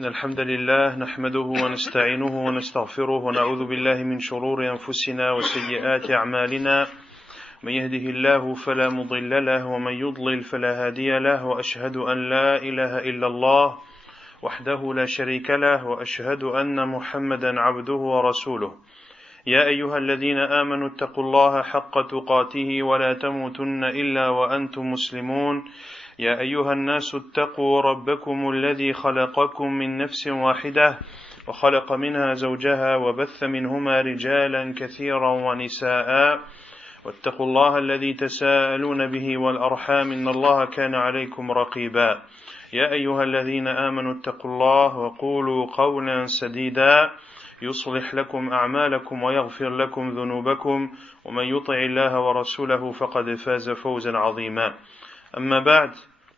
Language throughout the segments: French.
إن الحمد لله نحمده ونستعينه ونستغفره ونعوذ بالله من شرور أنفسنا وسيئات أعمالنا من يهده الله فلا مضل له ومن يضلل فلا هادي له وأشهد أن لا إله إلا الله وحده لا شريك له وأشهد أن محمدا عبده ورسوله يا أيها الذين آمنوا اتقوا الله حق تقاته ولا تموتن إلا وأنتم مسلمون يا أيها الناس اتقوا ربكم الذي خلقكم من نفس واحدة وخلق منها زوجها وبث منهما رجالا كثيرا ونساء واتقوا الله الذي تساءلون به والأرحام إن الله كان عليكم رقيبا يا أيها الذين آمنوا اتقوا الله وقولوا قولا سديدا يصلح لكم أعمالكم ويغفر لكم ذنوبكم ومن يطع الله ورسوله فقد فاز فوزا عظيما أما بعد.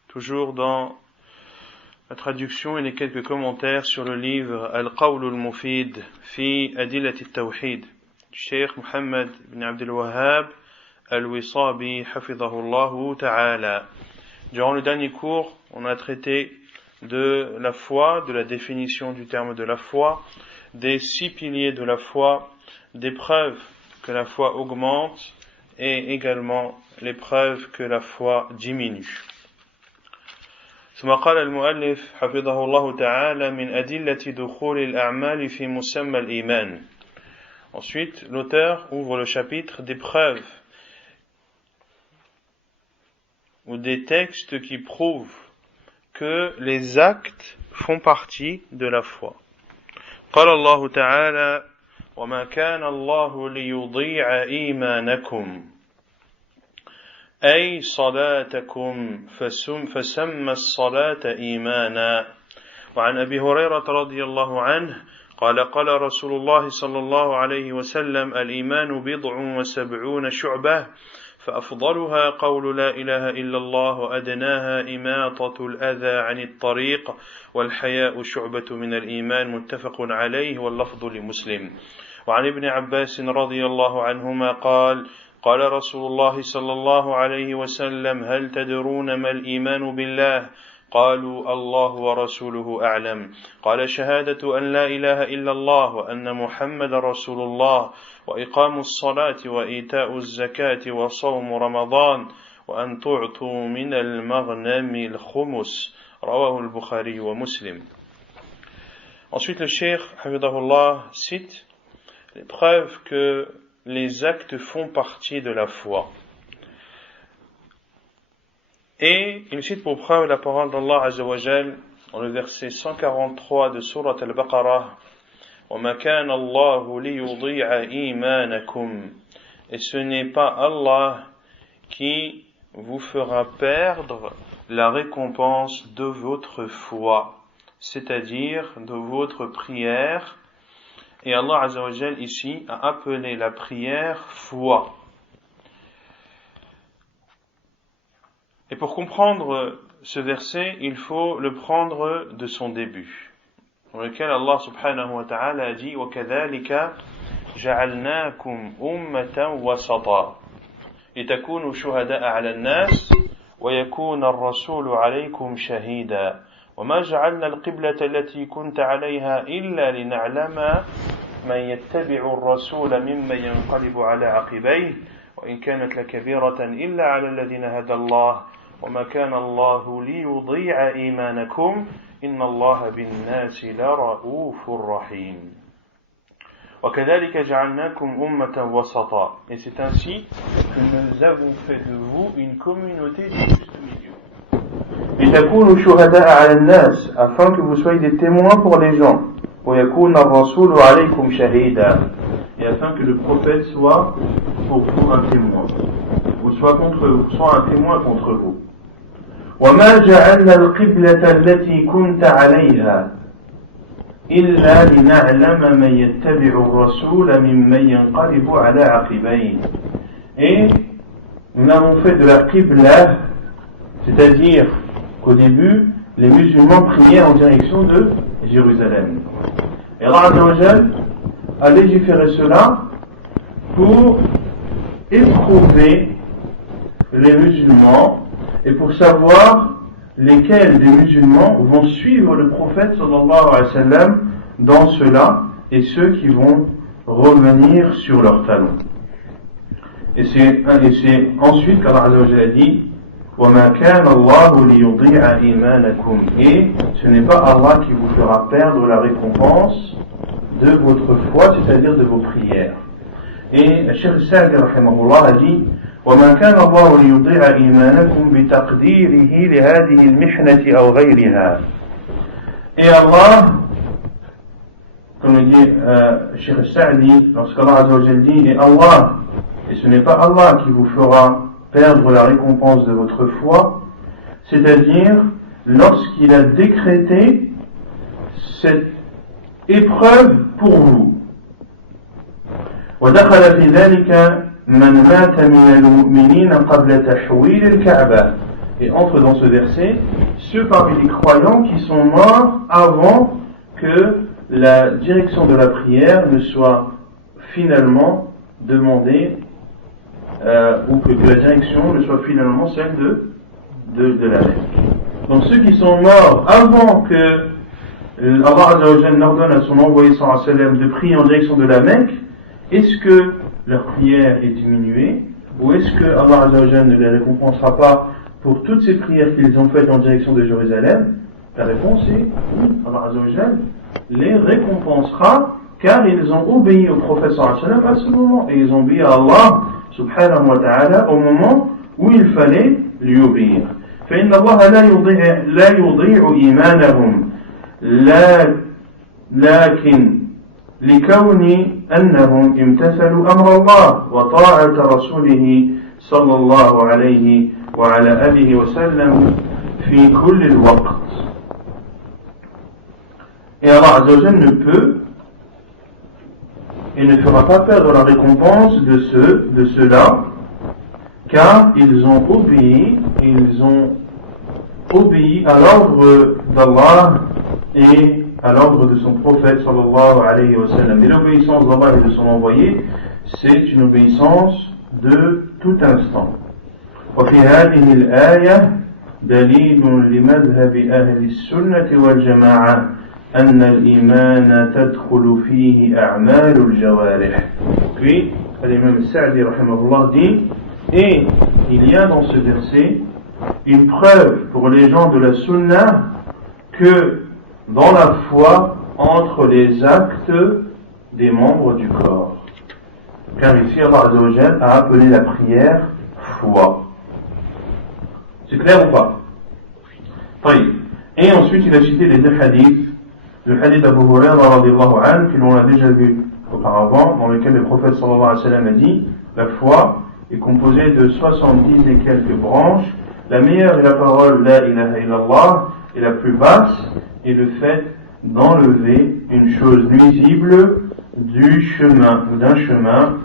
Toujours dans la traduction et les quelques commentaires sur le livre Al-Qawl al-Mufid fi Adilat al-Tawhid du Cheikh Muhammad ibn Abdul Wahhab al-Wisabi hafidhahullahu ta'ala. Durant le dernier cours, on a traité de la foi, de la définition du terme de la foi, des 6 piliers de la foi, des preuves que la foi augmente et également les preuves que la foi diminue. ثم قال المؤلف حفظه الله تعالى من أدلة دخول الأعمال في مسمى الإيمان. Ensuite, l'auteur ouvre le chapitre des preuves ou des textes qui prouvent que les actes font partie de la foi. قال الله تعالى وما كان الله ليضيع إيمانكم أي صلاتكم فسمى الصلاة إيمانا. وعن أبي هريرة رضي الله عنه قال قال رسول الله صلى الله عليه وسلم الإيمان 70 شعبة فأفضلها قول لا إله إلا الله وأدناها إماطة الأذى عن الطريق والحياء شعبة من الإيمان متفق عليه واللفظ لمسلم. وعن ابن عباس رضي الله عنهما قال قال رسول الله صلى الله عليه وسلم هل تدرون ما الإيمان بالله قالوا الله ورسوله أعلم قال شهادة أن لا إله إلا الله وأن محمد رسول الله وإقام الصلاة وإيتاء الزكاة وصوم رمضان وأن تعطوا من المغنم الخمس رواه البخاري ومسلم. Ensuite le Cheikh Hafidahullah cite les preuves que les actes font partie de la foi. Et il cite pour preuve la parole d'Allah Azza wa Jal dans le verset 143 de Surat Al-Baqarah وَمَا كَانَ اللَّهُ لِيُضِيعَ إِيمَانَكُمْ. Et ce n'est pas Allah qui vous fera perdre la récompense de votre foi, c'est-à-dire de votre prière. Et Allah Azza wa Jal ici a appelé la prière foi. Et pour comprendre ce verset, il faut le prendre de son début, dans lequel Allah subhanahu wa ta'ala a dit وَكَذَلِكَ جَعَلْنَاكُمْ أُمَّةً وَسَطًا لِتَكُونُوا شُهَدَاءَ عَلَى النَّاسِ وَيَكُونَ الرَّسُولُ عَلَيْكُمْ شَهِيدًا وما جعلنا القبلة التي كنت عليها إلا لنعلم من يتبع الرسول ممن ينقلب على عقبيه وإن كانت لكبيرة إلا على الذين هدى الله وما كان الله ليضيع إيمانكم إن الله بالناس لرؤوف رحيم وكذلك جعلناكم أمة وسطا. Et c'est ainsi que nous avons fait de vous une communauté du juste milieu. لِتَكُونُوا شُهَدَاءَ عَلَى النَّاسِ, afin que vous soyez des témoins pour les gens. وَيَكُونَ الرَّسُولُ عَلَيْكُمْ شَهِيدًا, et afin que le prophète soit pour vous un témoin, ou soit un témoin contre vous. وَمَا جَعَلْنَا الْقِبْلَةَ الَّتِي كُنْتَ عَلَيْهَا إِلَّا لِنَعْلَمَ مَنْ يَتَّبِعُ الرَّسُولَ مِمَّنْ يَنْقَلِبُ عَلَى عَقِبَيْهِ. Et nous avons fait de la qibla, c'est-à-dire qu'au début, les musulmans priaient en direction de Jérusalem. Et Allah Azza wa Jal a légiféré cela pour éprouver les musulmans et pour savoir lesquels des musulmans vont suivre le prophète sallallahu alayhi wa sallam dans cela, et ceux qui vont revenir sur leurs talons. Et c'est ensuite qu'Allah Azza wa Jalla a dit وَمَا كَانَ اللَّهُ لِيُضِيعَ إِيمَانَكُمْ, et ce n'est pas Allah qui vous fera perdre la récompense de votre foi, c'est-à-dire de vos prières. Et Cheikh Sa'di rahimahullah a dit وَمَا كَانَ اللَّهُ لِيُضِيعَ إِيمَانَكُمْ بِتَقْدِيرِهِ لِهَذِهِ الْمِحْنَةِ أَوْ غَيْرِهَا. Et Allah, comme le dit Cheikh Sa'di, lorsqu'Allah Azza wa Jalla dit et Allah, et ce n'est pas Allah qui vous fera perdre la récompense de votre foi, c'est-à-dire lorsqu'il a décrété cette épreuve pour vous. ودخل في ذلك من مات من المؤمنين قبل تحويل الكعبة. Et entre dans ce verset ceux parmi les croyants qui sont morts avant que la direction de la prière ne soit finalement demandée, ou que la direction ne soit finalement celle de la Mecque. Donc ceux qui sont morts avant que Allah Azza wa Jalla n'ordonne à son envoyé sallallahu alayhi wa sallam de prier en direction de la Mecque, est-ce que leur prière est diminuée, ou est-ce que Allah Azza wa Jalla ne les récompensera pas pour toutes ces prières qu'ils ont faites en direction de Jérusalem? La réponse est oui, Allah Azza wa Jalla les récompensera, car ils ont obéi au prophète sallallahu alayhi wa sallam à ce moment, et ils ont obéi à Allah subhanahu wa ta'ala au moment où il fallait lui obéir. فإن الله لا يضيع إيمانهم لكن لكون أنهم امتثلوا أمر الله وطاعة رسوله صلى الله عليه وعلى آله وسلم في كل الوقت. Et Allah Azza wa Jalla ne peut et ne fera pas perdre la récompense de ceux-là, car ils ont obéi à l'ordre d'Allah et à l'ordre de son prophète sallallahu alayhi wa sallam. Et l'obéissance d'Allah et de son envoyé, c'est une obéissance de tout instant. وفي هذه الآية دليل لمذهب أهل السنة والجماعة أن الإيمان تدخل فيه أعمال الجوارح. Puis, l'imam Sa'di rahimahullah dit, et il y a dans ce verset une preuve pour les gens de la sunna que dans la foi entre les actes des membres du corps. Car ici Allah Azza wa Jalla a appelé la prière foi. C'est clair ou pas? Et ensuite il a cité les deux hadiths. Le hadith d'Abu Hurayra radiyallahu anhu, que l'on a déjà vu auparavant, dans lequel le prophète sallallahu alayhi wa sallam a dit la foi est composée de 70 et quelques branches. La meilleure est la parole La ilaha illallah, et la plus basse est le fait d'enlever une chose nuisible du chemin ou d'un chemin,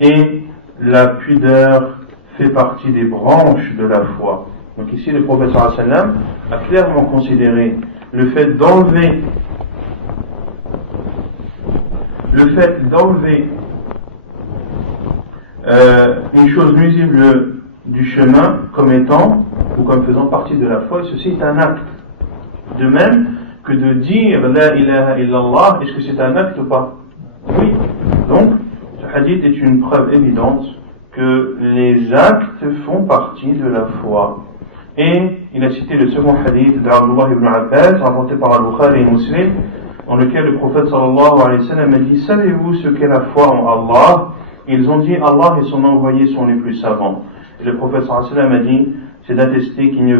et la pudeur fait partie des branches de la foi. Donc ici le prophète sallallahu alayhi wa sallam a clairement considéré le fait d'enlever une chose nuisible du chemin comme étant ou comme faisant partie de la foi, et ceci est un acte. De même que de dire La ilaha illallah, est-ce que c'est un acte ou pas? Oui. Donc, ce hadith est une preuve évidente que les actes font partie de la foi. Et il a cité le second hadith d'Abdullah ibn Abbas, rapporté par Al-Bukhari et Muslim, dans lequel le prophète sallallahu alayhi wa sallam a dit savez-vous ce qu'est la foi en Allah? Ils ont dit Allah et son envoyé sont les plus savants. Et le prophète sallallahu alayhi wa sallam a dit c'est d'attester qu'il n'y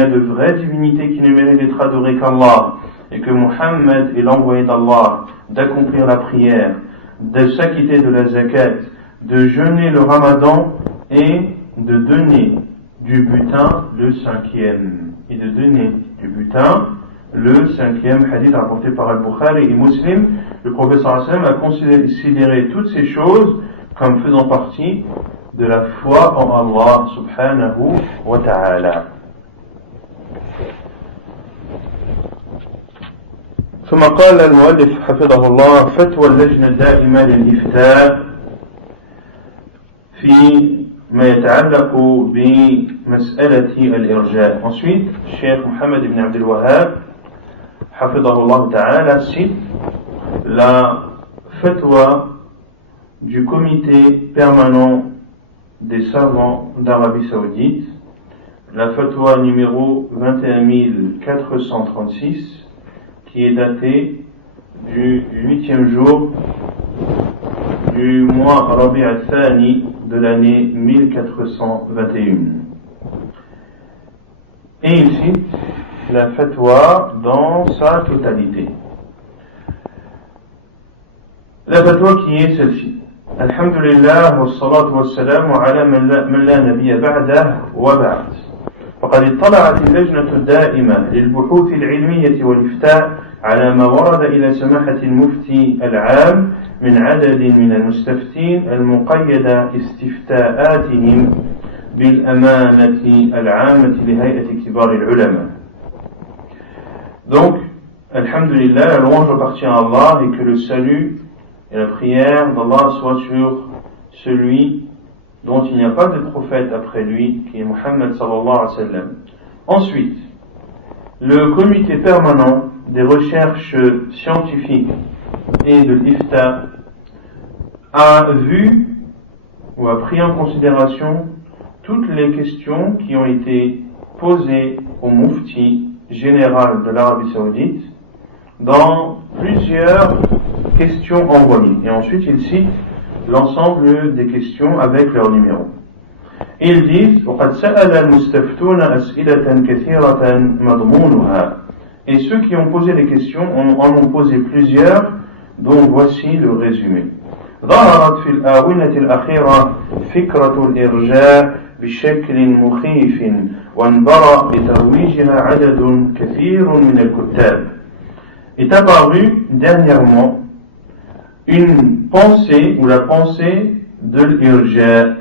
a de vraie divinité qui ne mérite d'être adorée qu'Allah, et que Muhammad est l'envoyé d'Allah, d'accomplir la prière, de s'acquitter de la zakat, de jeûner le ramadan et de donner du butin le cinquième. Et de donner du butin le cinquième, hadith rapporté par Al-Bukhari et Muslim. Le prophète sallallahu alayhi wa sallam a considéré toutes ces choses comme faisant partie de la foi en Allah subhanahu wa ta'ala. ثم قال المؤلف حفظه الله فتوى اللجنة الدائمة للإفتاء في ما يتعلق مسألة الإرجاء. Ensuite, Cheikh Mohammed ibn Abdul Wahhab, hafidahullah ta'ala, cite la fatwa du comité permanent des savants d'Arabie Saoudite, la fatwa numéro 21436, qui est datée du 8e jour du mois Rabi' al-Thani de l'année 1421. Et il cite la fatwa dans sa totalité. La fatwa qui est celle-ci: Alhamdulillah wa salatu wa salamu ala man la nabiyya ba'dah wa ba'd. فقد اطلعت اللجنة الدائمة للبحوث العلمية والإفتاء على ما ورد إلى سماحة المفتي العام من عدد من المستفتين المقيد استفتاءاتهم بالأمانة العامة لهيئة كبار العلماء. Donc, Alhamdulillah, la louange appartient à Allah et que le salut et la prière d'Allah soient sur celui dont il n'y a pas de prophète après lui, qui est Muhammad sallallahu alayhi wa sallam. Ensuite, le comité permanent des recherches scientifiques et de l'IFTA a vu ou a pris en considération toutes les questions qui ont été posées au Mufti général de l'Arabie Saoudite dans plusieurs questions envoyées. Et ensuite, il cite l'ensemble des questions avec leur numéro. Ils disent وقد سأل المستفتون أسئلة كثيرة مضمونها. Et ceux qui ont posé les questions en ont posé plusieurs, dont voici le résumé. ظهرت في الآونة الأخيرة فكرة الإرجاء بشكل مخيف وانبرأ بترويجها عدد كثير من الكتاب. Est apparue dernièrement une pensée ou la pensée de l'irja,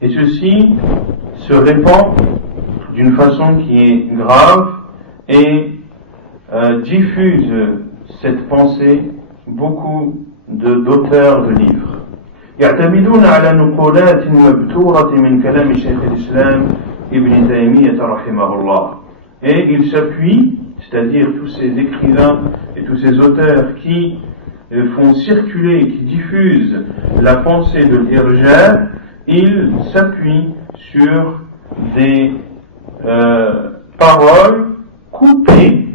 et ceci se répand d'une façon qui est grave et diffuse cette pensée beaucoup d'auteurs de livres. يعتمدون على نقولات مبتورة من كلام شيخ الإسلام ابن تيمية رحمه الله. Et ils s'appuient, c'est-à-dire tous ces écrivains et tous ces auteurs qui font circuler, qui diffusent la pensée de l'irja, ils s'appuient sur des paroles coupées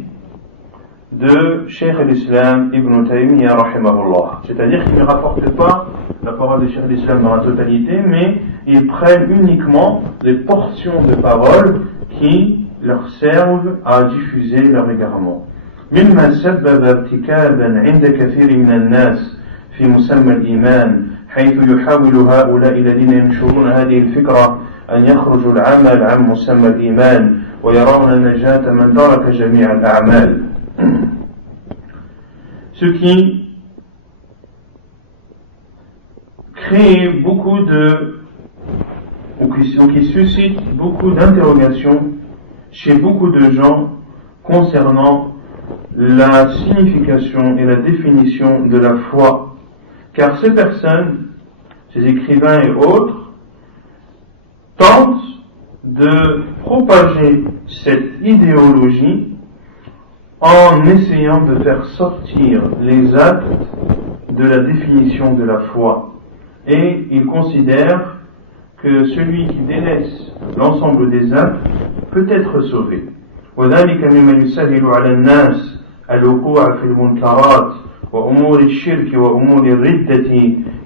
de Cheikh al-Islam ibn Taymiyyah rahimahullah. C'est-à-dire qu'ils ne rapportent pas la parole de Cheikh al-Islam dans la totalité, mais ils prennent uniquement les portions de paroles qui leur servent à diffuser leur égarement. مما سبب ارتكابا عند كثير من الناس في مسمى الإيمان حيث يحاول هؤلاء الذين ينشرون هذه الفكرة أن يخرجوا العمل عن مسمى الإيمان ويرون النجاة من ترك جميع الأعمال. Ce qui crée beaucoup ou qui suscite beaucoup d'interrogations chez beaucoup de gens concernant la signification et la définition de la foi, car ces personnes, ces écrivains et autres, tentent de propager cette idéologie en essayant de faire sortir les actes de la définition de la foi. Et ils considèrent que celui qui délaisse l'ensemble des actes peut être sauvé. وذلك مما يسهل على الناس الوقوع في المنكرات وأمور الشرك وأمور الردة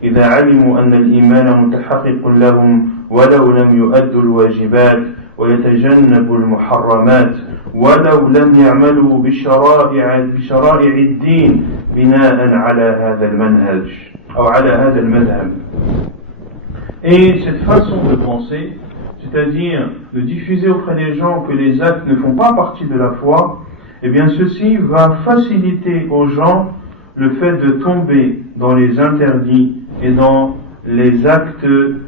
إذا علموا أن الإيمان متحقق لهم ولو لم يؤدوا الواجبات ويتجنبوا المحرمات ولو لم يعملوا بشرائع الدين بناء على هذا المنهج أو على هذا المذهب. Et cette façon de penser, c'est-à-dire de diffuser auprès des gens que les actes ne font pas partie de la foi, eh bien ceci va faciliter aux gens le fait de tomber dans les interdits et dans les actes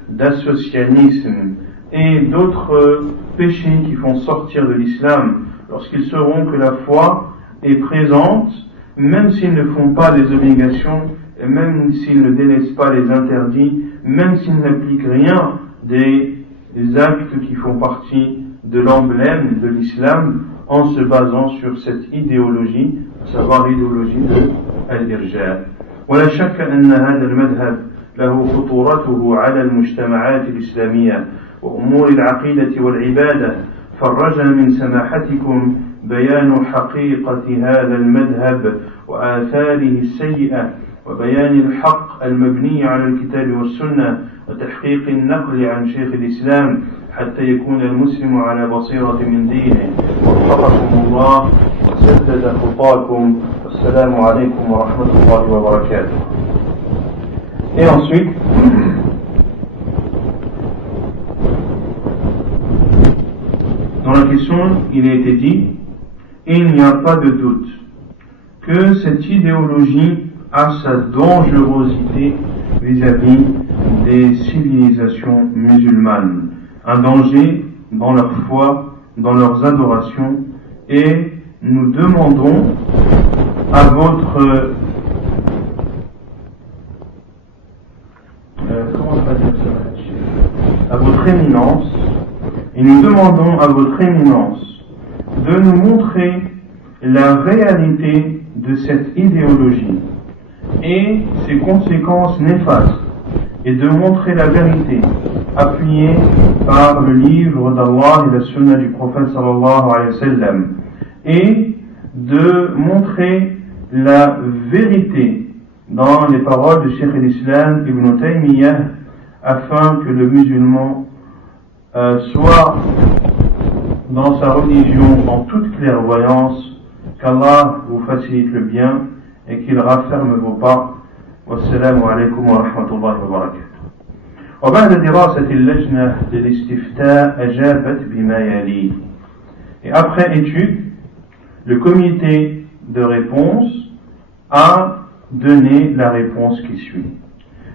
d'associanisme et d'autres péchés qui font sortir de l'islam lorsqu'ils sauront que la foi est présente, même s'ils ne font pas les obligations, et même s'ils ne délaissent pas les interdits, même s'ils n'appliquent rien des les actes qui font partie de l'emblème de l'islam en se basant sur cette idéologie, à savoir l'idéologie de al-irja'. ولا شك أن هذا المذهب له خطورته على المجتمعات الإسلامية وأمور العقيدة والعبادة، فرج من سماحتكم بيان حقيقة هذا المذهب وآثاره السيئة وبيان الحق المبني على الكتاب والسنة وتحقيق النقل عن شيخ الإسلام حتى يكون المسلم على بصيرة من دينه. وفقكم الله وسدد خطاكم. والسلام عليكم ورحمة الله وبركاته. Et ensuite, dans la question, il a été dit, il n'y a pas de doute que cette idéologie a sa dangerosité vis-à-vis des civilisations musulmanes, un danger dans leur foi, dans leurs adorations, et nous demandons à votre à votre éminence, et nous demandons à votre éminence de nous montrer la réalité de cette idéologie et ses conséquences néfastes, et de montrer la vérité appuyée par le livre d'Allah et la sunna du prophète sallallahu alayhi wa sallam, et de montrer la vérité dans les paroles de Cheikh al-Islam Ibn Taymiyyah, afin que le musulman soit dans sa religion en toute clairvoyance, qu'Allah vous facilite le bien et qu'il rafferme vos pas. Wassalamu alaikum wa rahmatullahi wa barakatuh. وبعد دراسة اللجنة للاستفتاء أجابت بما يلي. Et après étude, le comité de réponse a donné la réponse qui suit.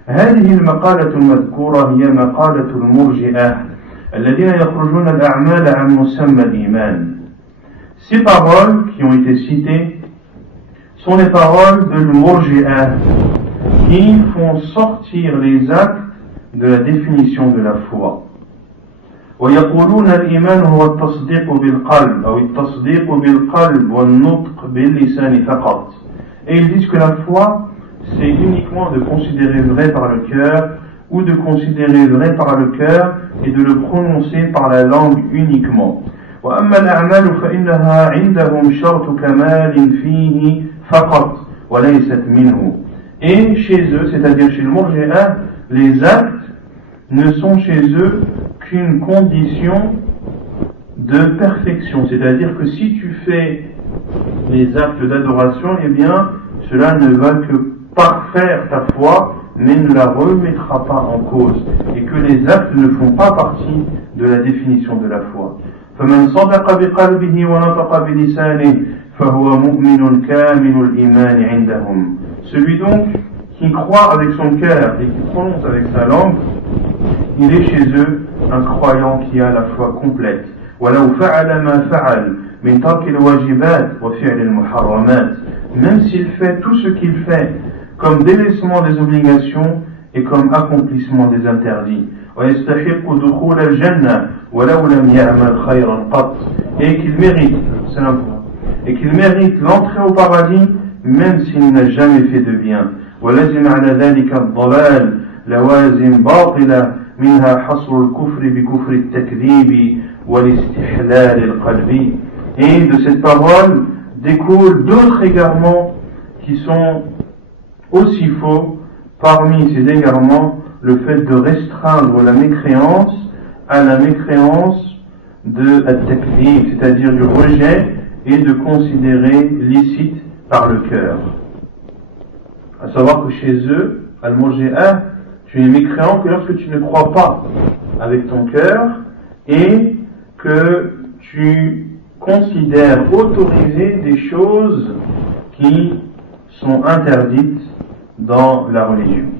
هذه المقالة المذكورة هي مقالة المرجئة الذين يخرجون الأعمال عن مسمى الإيمان. Ces paroles qui ont été citées sont les paroles de l'Murji'ah qui font sortir les actes de la définition de la foi. ويقولون الإيمان هو التصديق بالقلب أو التصديق بالقلب والنطق باللسان فقط. Et ils disent que la foi, c'est uniquement de considérer vrai par le cœur, ou de considérer vrai par le cœur et de le prononcer par la langue uniquement. وأما الأعمال فإنها عندهم شرط كمال فيه فقط وليست منه. Et chez eux, c'est-à-dire chez le Murji'ah, les actes ne sont chez eux qu'une condition de perfection. C'est-à-dire que si tu fais les actes d'adoration, eh bien, cela ne va que parfaire ta foi, mais ne la remettra pas en cause. Et que les actes ne font pas partie de la définition de la foi. فمن صدق بقلبه ونطق بلسانه فهو مؤمن كامل الإيمان عندهم. Celui donc qui croit avec son cœur et qui prononce avec sa langue, il est chez eux un croyant qui a la foi complète. ولو فعل ما فعل من ترك الواجبات وفعل المحرمات. Même s'il fait tout ce qu'il fait comme délaissement des obligations et comme accomplissement des interdits. ويستحق دخول الجنة ولو لم يعمل خيرا قط. Et qu'il mérite l'entrée au paradis même s'il n'a jamais fait de bien. ولزم على ذلك الضلال لوازم باطلة منها حصر الكفر بكفر التكذيب والاستحلال القلبي. Et de cette parole découlent d'autres égarements qui sont aussi faux. Parmi ces égarements, le fait de restreindre la mécréance à la mécréance de at-takdhib, c'est-à-dire du rejet, et de considérer licite par le cœur. À savoir que chez eux, al-Murji'ah, tu es mécréant que lorsque tu ne crois pas avec ton cœur et que tu considères autoriser des choses qui sont interdites dans la religion.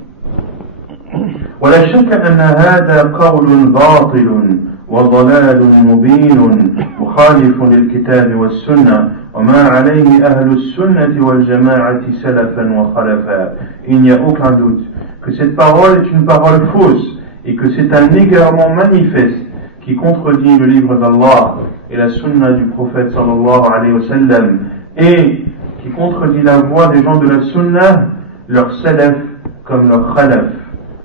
ولا شك أن هذا قول باطل وضلال مبين مخالف للكتاب والسنة وما عليه أهل السنة والجماعة سلفا وخلفا. Il n'y a aucun doute que cette parole est une parole fausse et que c'est un égarement manifeste qui contredit le livre d'Allah et la sunna du prophète sallallahu alayhi wa sallam, et qui contredit la voie des gens de la sunna, leur salaf comme leur khalaf.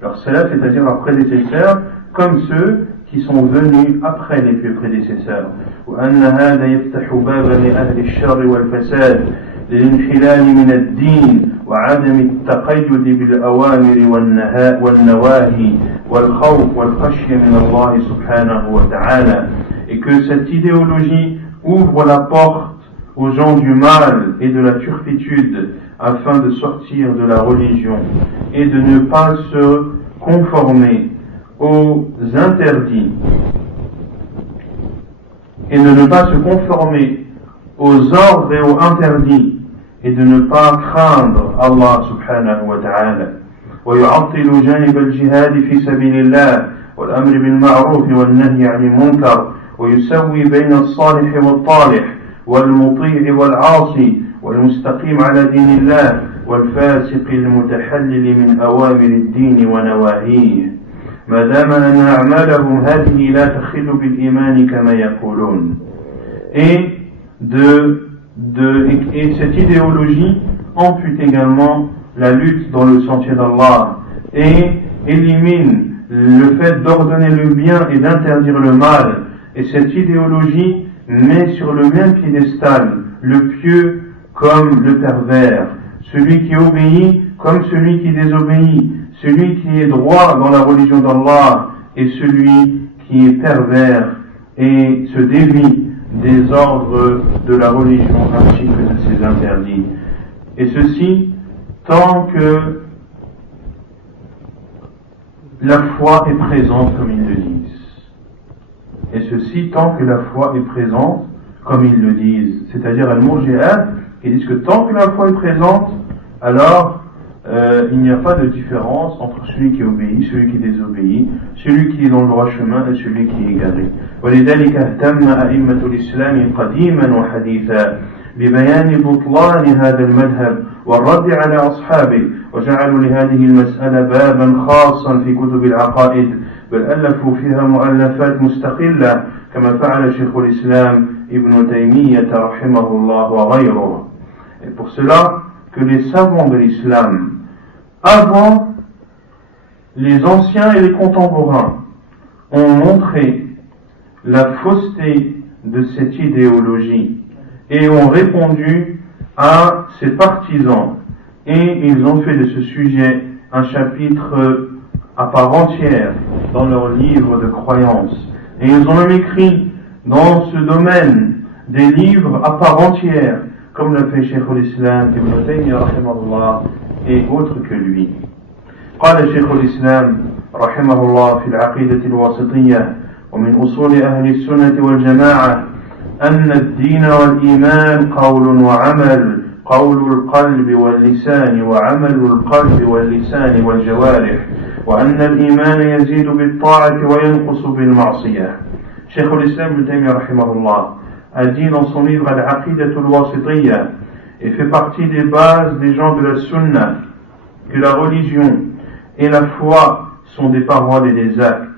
Leur salaf, c'est-à-dire leurs prédécesseurs, comme ceux qui sont venus après les pieux prédécesseurs. وأن هذا يفتح بابا لأهل الشر والفساد للانحلال من الدين وعدم التقيد بالأوامر والنواهي والخوف والخشية من الله سبحانه وتعالى. Et que cette idéologie ouvre la porte aux gens du mal et de la turpitude afin de sortir de la religion et de ne pas se conformer aux interdits et de ne pas se conformer aux ordres et aux interdits et de ne pas craindre Allah subhanahu wa ta'ala. ويعطل جانب الجهاد في سبيل الله والأمر بالمعروف والنهي عن المنكر ويسوي بين الصالح والطالح والمطيع والعاصي والمستقيم على دين الله والفاسق المتحلل من أوامر الدين ونواهيه ما دام أن أعمالهم هذه لا تخل بالإيمان كما يقولون. Et cette idéologie ampute également la lutte dans le sentier d'Allah et élimine le fait d'ordonner le bien et d'interdire le mal. Et cette idéologie met sur le même piédestal le pieux comme le pervers, celui qui obéit comme celui qui désobéit, celui qui est droit dans la religion d'Allah et celui qui est pervers et se dévie des ordres de la religion ainsi que de ses interdits. Et ceci tant que la foi est présente comme ils le disent. Et ceci tant que la foi est présente comme ils le disent. C'est-à-dire al-Murji'a qui disent que tant que la foi est présente, alors il n'y a pas de différence entre celui qui obéit, celui qui désobéit, celui qui est dans le droit chemin et celui qui est égaré. ولذلك اهتم أئمة الإسلام قديما وحديثا ببيان بطلان هذا المذهب والرد على أصحابه وجعلوا لهذه المسألة بابا خاصا في كتب العقائد بل ألفوا فيها مؤلفات مستقلة كما فعل شيخ الإسلام ابن تيمية رحمه الله وغيره. Et pour cela que les savants de l'islam, avant les anciens et les contemporains, ont montré la fausseté de cette idéologie et ont répondu à ses partisans, et ils ont fait de ce sujet un chapitre à part entière dans leur livre de croyance, et ils ont même écrit dans ce domaine des livres à part entière comme l'a fait Cheikh al-Islam Ibn Taymiyyah rahimahullah et autres que lui. قال شيخ الإسلام رحمه الله في العقيدة الواسطية ومن أصول أهل السنة والجماعة أن الدين والإيمان قول وعمل، قول القلب واللسان وعمل القلب واللسان والجوارح، وأن الإيمان يزيد بالطاعة وينقص بالمعصية. شيخ الإسلام ابن تيمية رحمه الله a dit dans son livre Al-Aqidatul Wasitiyya et fait partie des bases des gens de la sunna que la religion et la foi sont des paroles et des actes,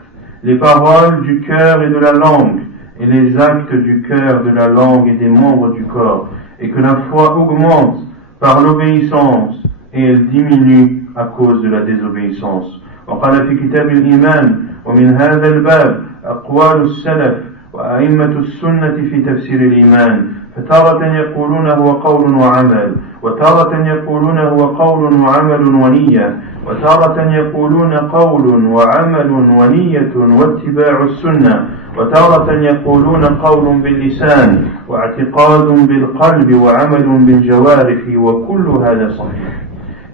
les paroles du cœur et de la langue et les actes du cœur, de la langue et des membres du corps, et que la foi augmente par l'obéissance et elle diminue à cause de la désobéissance. وقال في كتاب الإيمان ومن هذا الباب أقوال السلف وأئمة السنة في تفسير الإيمان فتارة يقولون هو قول وعمل وتارة يقولون هو قول وعمل ونية وتارة يقولون قول وعمل ونية واتباع السنة وتارة يقولون قول باللسان واعتقاد بالقلب وعمل بالجوارح وكل هذا صحيح.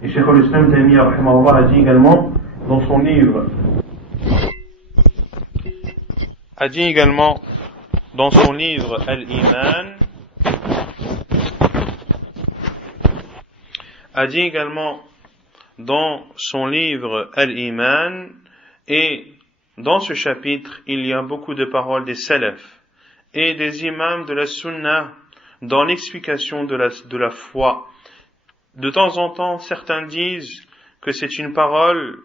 Et Cheikh al-Islam Taymiyyah rahimahullah a dit également dans son livre Al-Iman, a dit également dans son livre Al-Iman, et dans ce chapitre il y a beaucoup de paroles des salafs et des imams de la sunna dans l'explication de la foi. De temps en temps, certains disent que c'est une parole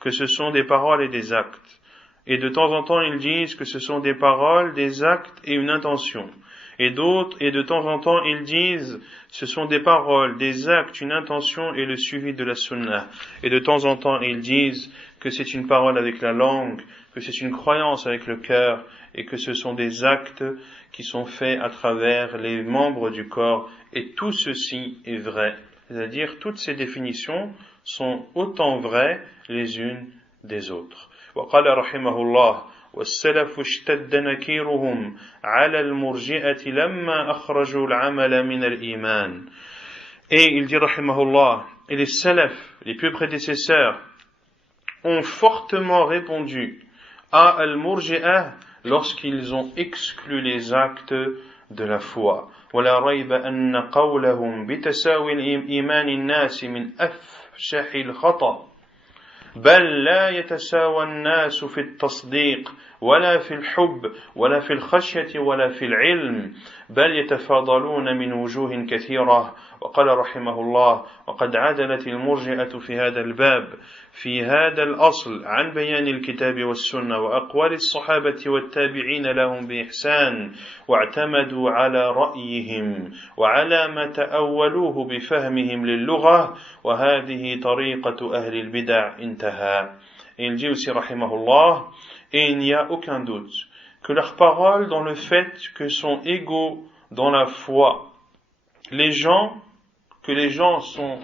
que ce sont des paroles et des actes. Et de temps en temps, ils disent que ce sont des paroles, des actes et une intention. Et de temps en temps, ils disent ce sont des paroles, des actes, une intention et le suivi de la sunna. Et de temps en temps, ils disent que c'est une parole avec la langue, que c'est une croyance avec le cœur, et que ce sont des actes qui sont faits à travers les membres du corps. Et tout ceci est vrai. C'est-à-dire, toutes ces définitions sont autant vraies les unes des autres. وقال رحمه الله والسلف اشتد نكيرهم على المرجئة لما أخرجوا العمل من الإيمان. Et il dit rahimahullah, et les salafs, les pieux prédécesseurs, ont fortement répondu à al-murji'ah lorsqu'ils ont exclu les actes de la foi. ولا ريب أن قولهم بتساوي الإيمان الناس من أفشح الخطأ بل لا يتساوى الناس في التصديق ولا في الحب ولا في الخشية ولا في العلم بل يتفاضلون من وجوه كثيرة. وقال رحمه الله وقد عدلت المرجئة في هذا الباب في هذا الأصل عن بيان الكتاب والسنة وأقوال الصحابة والتابعين لهم بإحسان واعتمدوا على رأيهم وعلى ما تأولوه بفهمهم للغة وهذه طريقة أهل البدع انتهى. Et il dit aussi rahimahullah, et il n'y a aucun doute que leurs paroles dans le fait que sont égaux dans la foi que les gens sont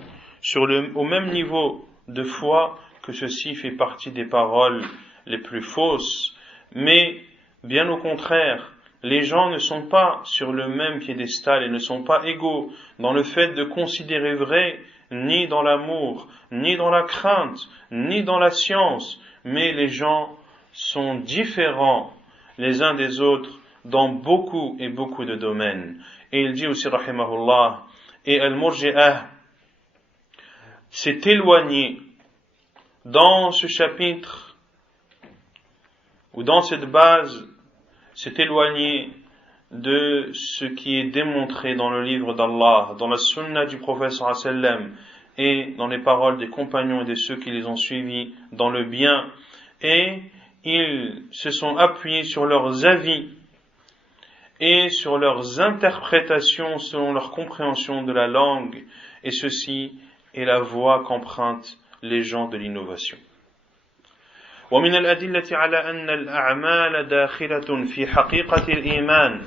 au même niveau de foi, que ceci fait partie des paroles les plus fausses, mais bien au contraire, les gens ne sont pas sur le même piédestal et ne sont pas égaux dans le fait de considérer vrai, ni dans l'amour, ni dans la crainte, ni dans la science, mais les gens sont différents les uns des autres dans beaucoup et beaucoup de domaines. Et il dit aussi rahimahullah, et al-murji'ah s'est éloigné dans ce chapitre ou dans cette base, s'est éloigné de ce qui est démontré dans le livre d'Allah, dans la sunna du prophète sallallahu alayhi wa sallam et dans les paroles des compagnons et de ceux qui les ont suivis dans le bien, et ils se sont appuyés sur leurs avis et sur leurs interprétations selon leur compréhension de la langue, et ceci est la voie qu'empruntent les gens de l'innovation. ومن الأدلة على أن الأعمال داخلة في حقيقة الإيمان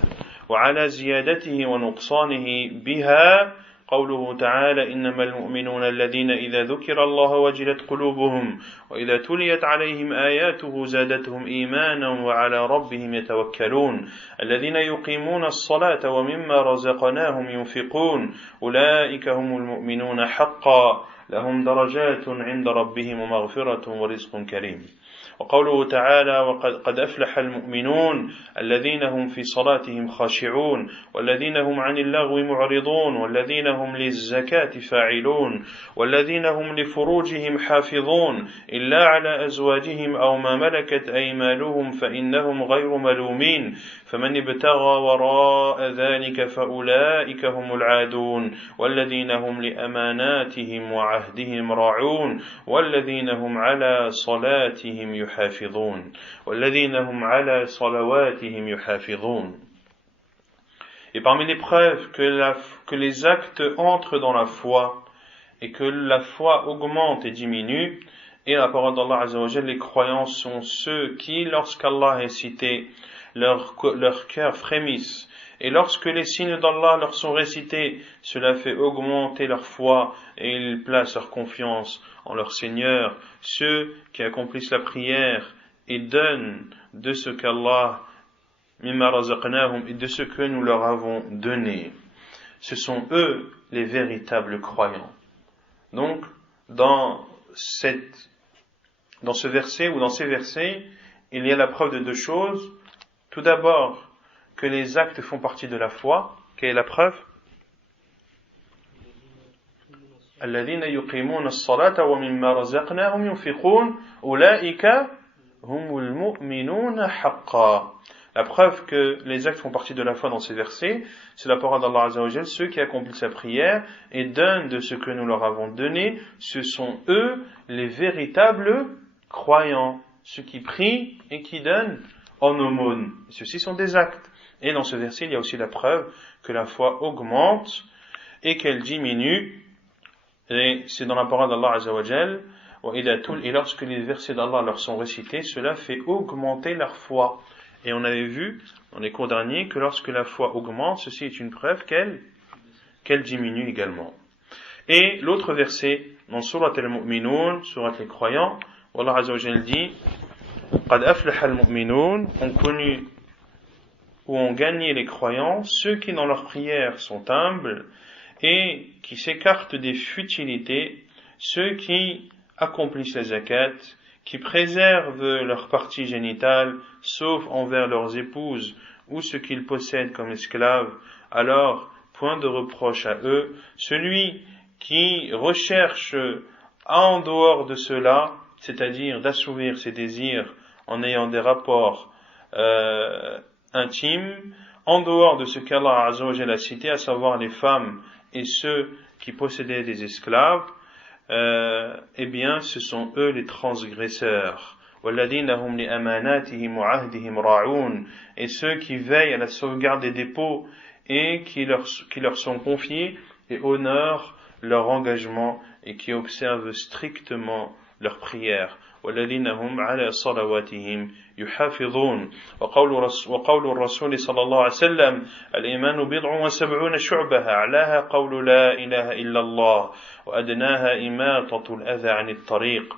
وعلى زيادته ونقصانه بها قوله تعالى إنما المؤمنون الذين إذا ذكر الله وجلت قلوبهم وإذا تليت عليهم آياته زادتهم إيمانا وعلى ربهم يتوكلون الذين يقيمون الصلاة ومما رزقناهم ينفقون أولئك هم المؤمنون حقا لهم درجات عند ربهم ومغفرة ورزق كريم. وقوله تعالى وقد أفلح المؤمنون الذين هم في صلاتهم خاشعون والذين هم عن اللغو معرضون والذين هم للزكاة فاعلون والذين هم لفروجهم حافظون إلا على أزواجهم أو ما ملكت أيمانهم فإنهم غير ملومين فمن ابتغى وراء ذلك فأولئك هم العادون والذين هم لأماناتهم وعهدهم راعون والذين هم على صلاتهم يحافظون والذين هم على صلواتهم يحافظون. Et parmi les preuves que les actes entrent dans la foi et que la foi augmente et diminue, et la parole d'Allah Azza wa Jalla, les croyants sont ceux qui, lorsqu'Allah est cité, leur cœur frémissent, et lorsque les signes d'Allah leur sont récités, cela fait augmenter leur foi et ils placent leur confiance en leur Seigneur. Ceux qui accomplissent la prière et donnent de ce qu'Allah mimma razaqnahum et de ce que nous leur avons donné, ce sont eux les véritables croyants. Donc, dans ce verset ou dans ces versets, il y a la preuve de deux choses. Tout d'abord, que les actes font partie de la foi. Quelle est la preuve? الذين يقيمون الصلاة ومما رزقناهم ينفقون أولئك هم المؤمنون حقا. La preuve que les actes font partie de la foi dans ces versets, c'est la parole d'Allah Azza wa Jal, ceux qui accomplissent la prière et donnent de ce que nous leur avons donné, ce sont eux les véritables croyants, ceux qui prient et qui donnent en aumône. Ceux-ci sont des actes. Et dans ce verset, il y a aussi la preuve que la foi augmente et qu'elle diminue. Et c'est dans la parole d'Allah Azza wa Jal, et lorsque les versets d'Allah leur sont récités, cela fait augmenter leur foi. Et on avait vu dans les cours derniers que lorsque la foi augmente, ceci est une preuve qu'elle diminue également. Et l'autre verset, dans Surat al-Mu'minun, Surat les croyants, où Allah Azza wa Jal dit Qad aflaha al-mu'minun, ont connu ou ont gagné les croyants, ceux qui dans leurs prières sont humbles et qui s'écartent des futilités, ceux qui accomplissent la zakat, qui préservent leurs parties génitales, sauf envers leurs épouses ou ce qu'ils possèdent comme esclaves, alors point de reproche à eux. Celui qui recherche en dehors de cela, c'est-à-dire d'assouvir ses désirs en ayant des rapports intimes, en dehors de ce qu'Allah Azza wa Jalla a cité, à savoir les femmes et ceux qui possédaient des esclaves, eh bien, ce sont eux les transgresseurs. Et ceux qui veillent à la sauvegarde des dépôts et qui leur sont confiés et honorent leur engagement et qui observent strictement leurs prières. والذين هم على صلواتهم يحافظون وقول الرسول صلى الله عليه وسلم الإيمان بضع وسبعون شعبة أعلاها قول لا إله إلا الله وأدناها إماطة الأذى عن الطريق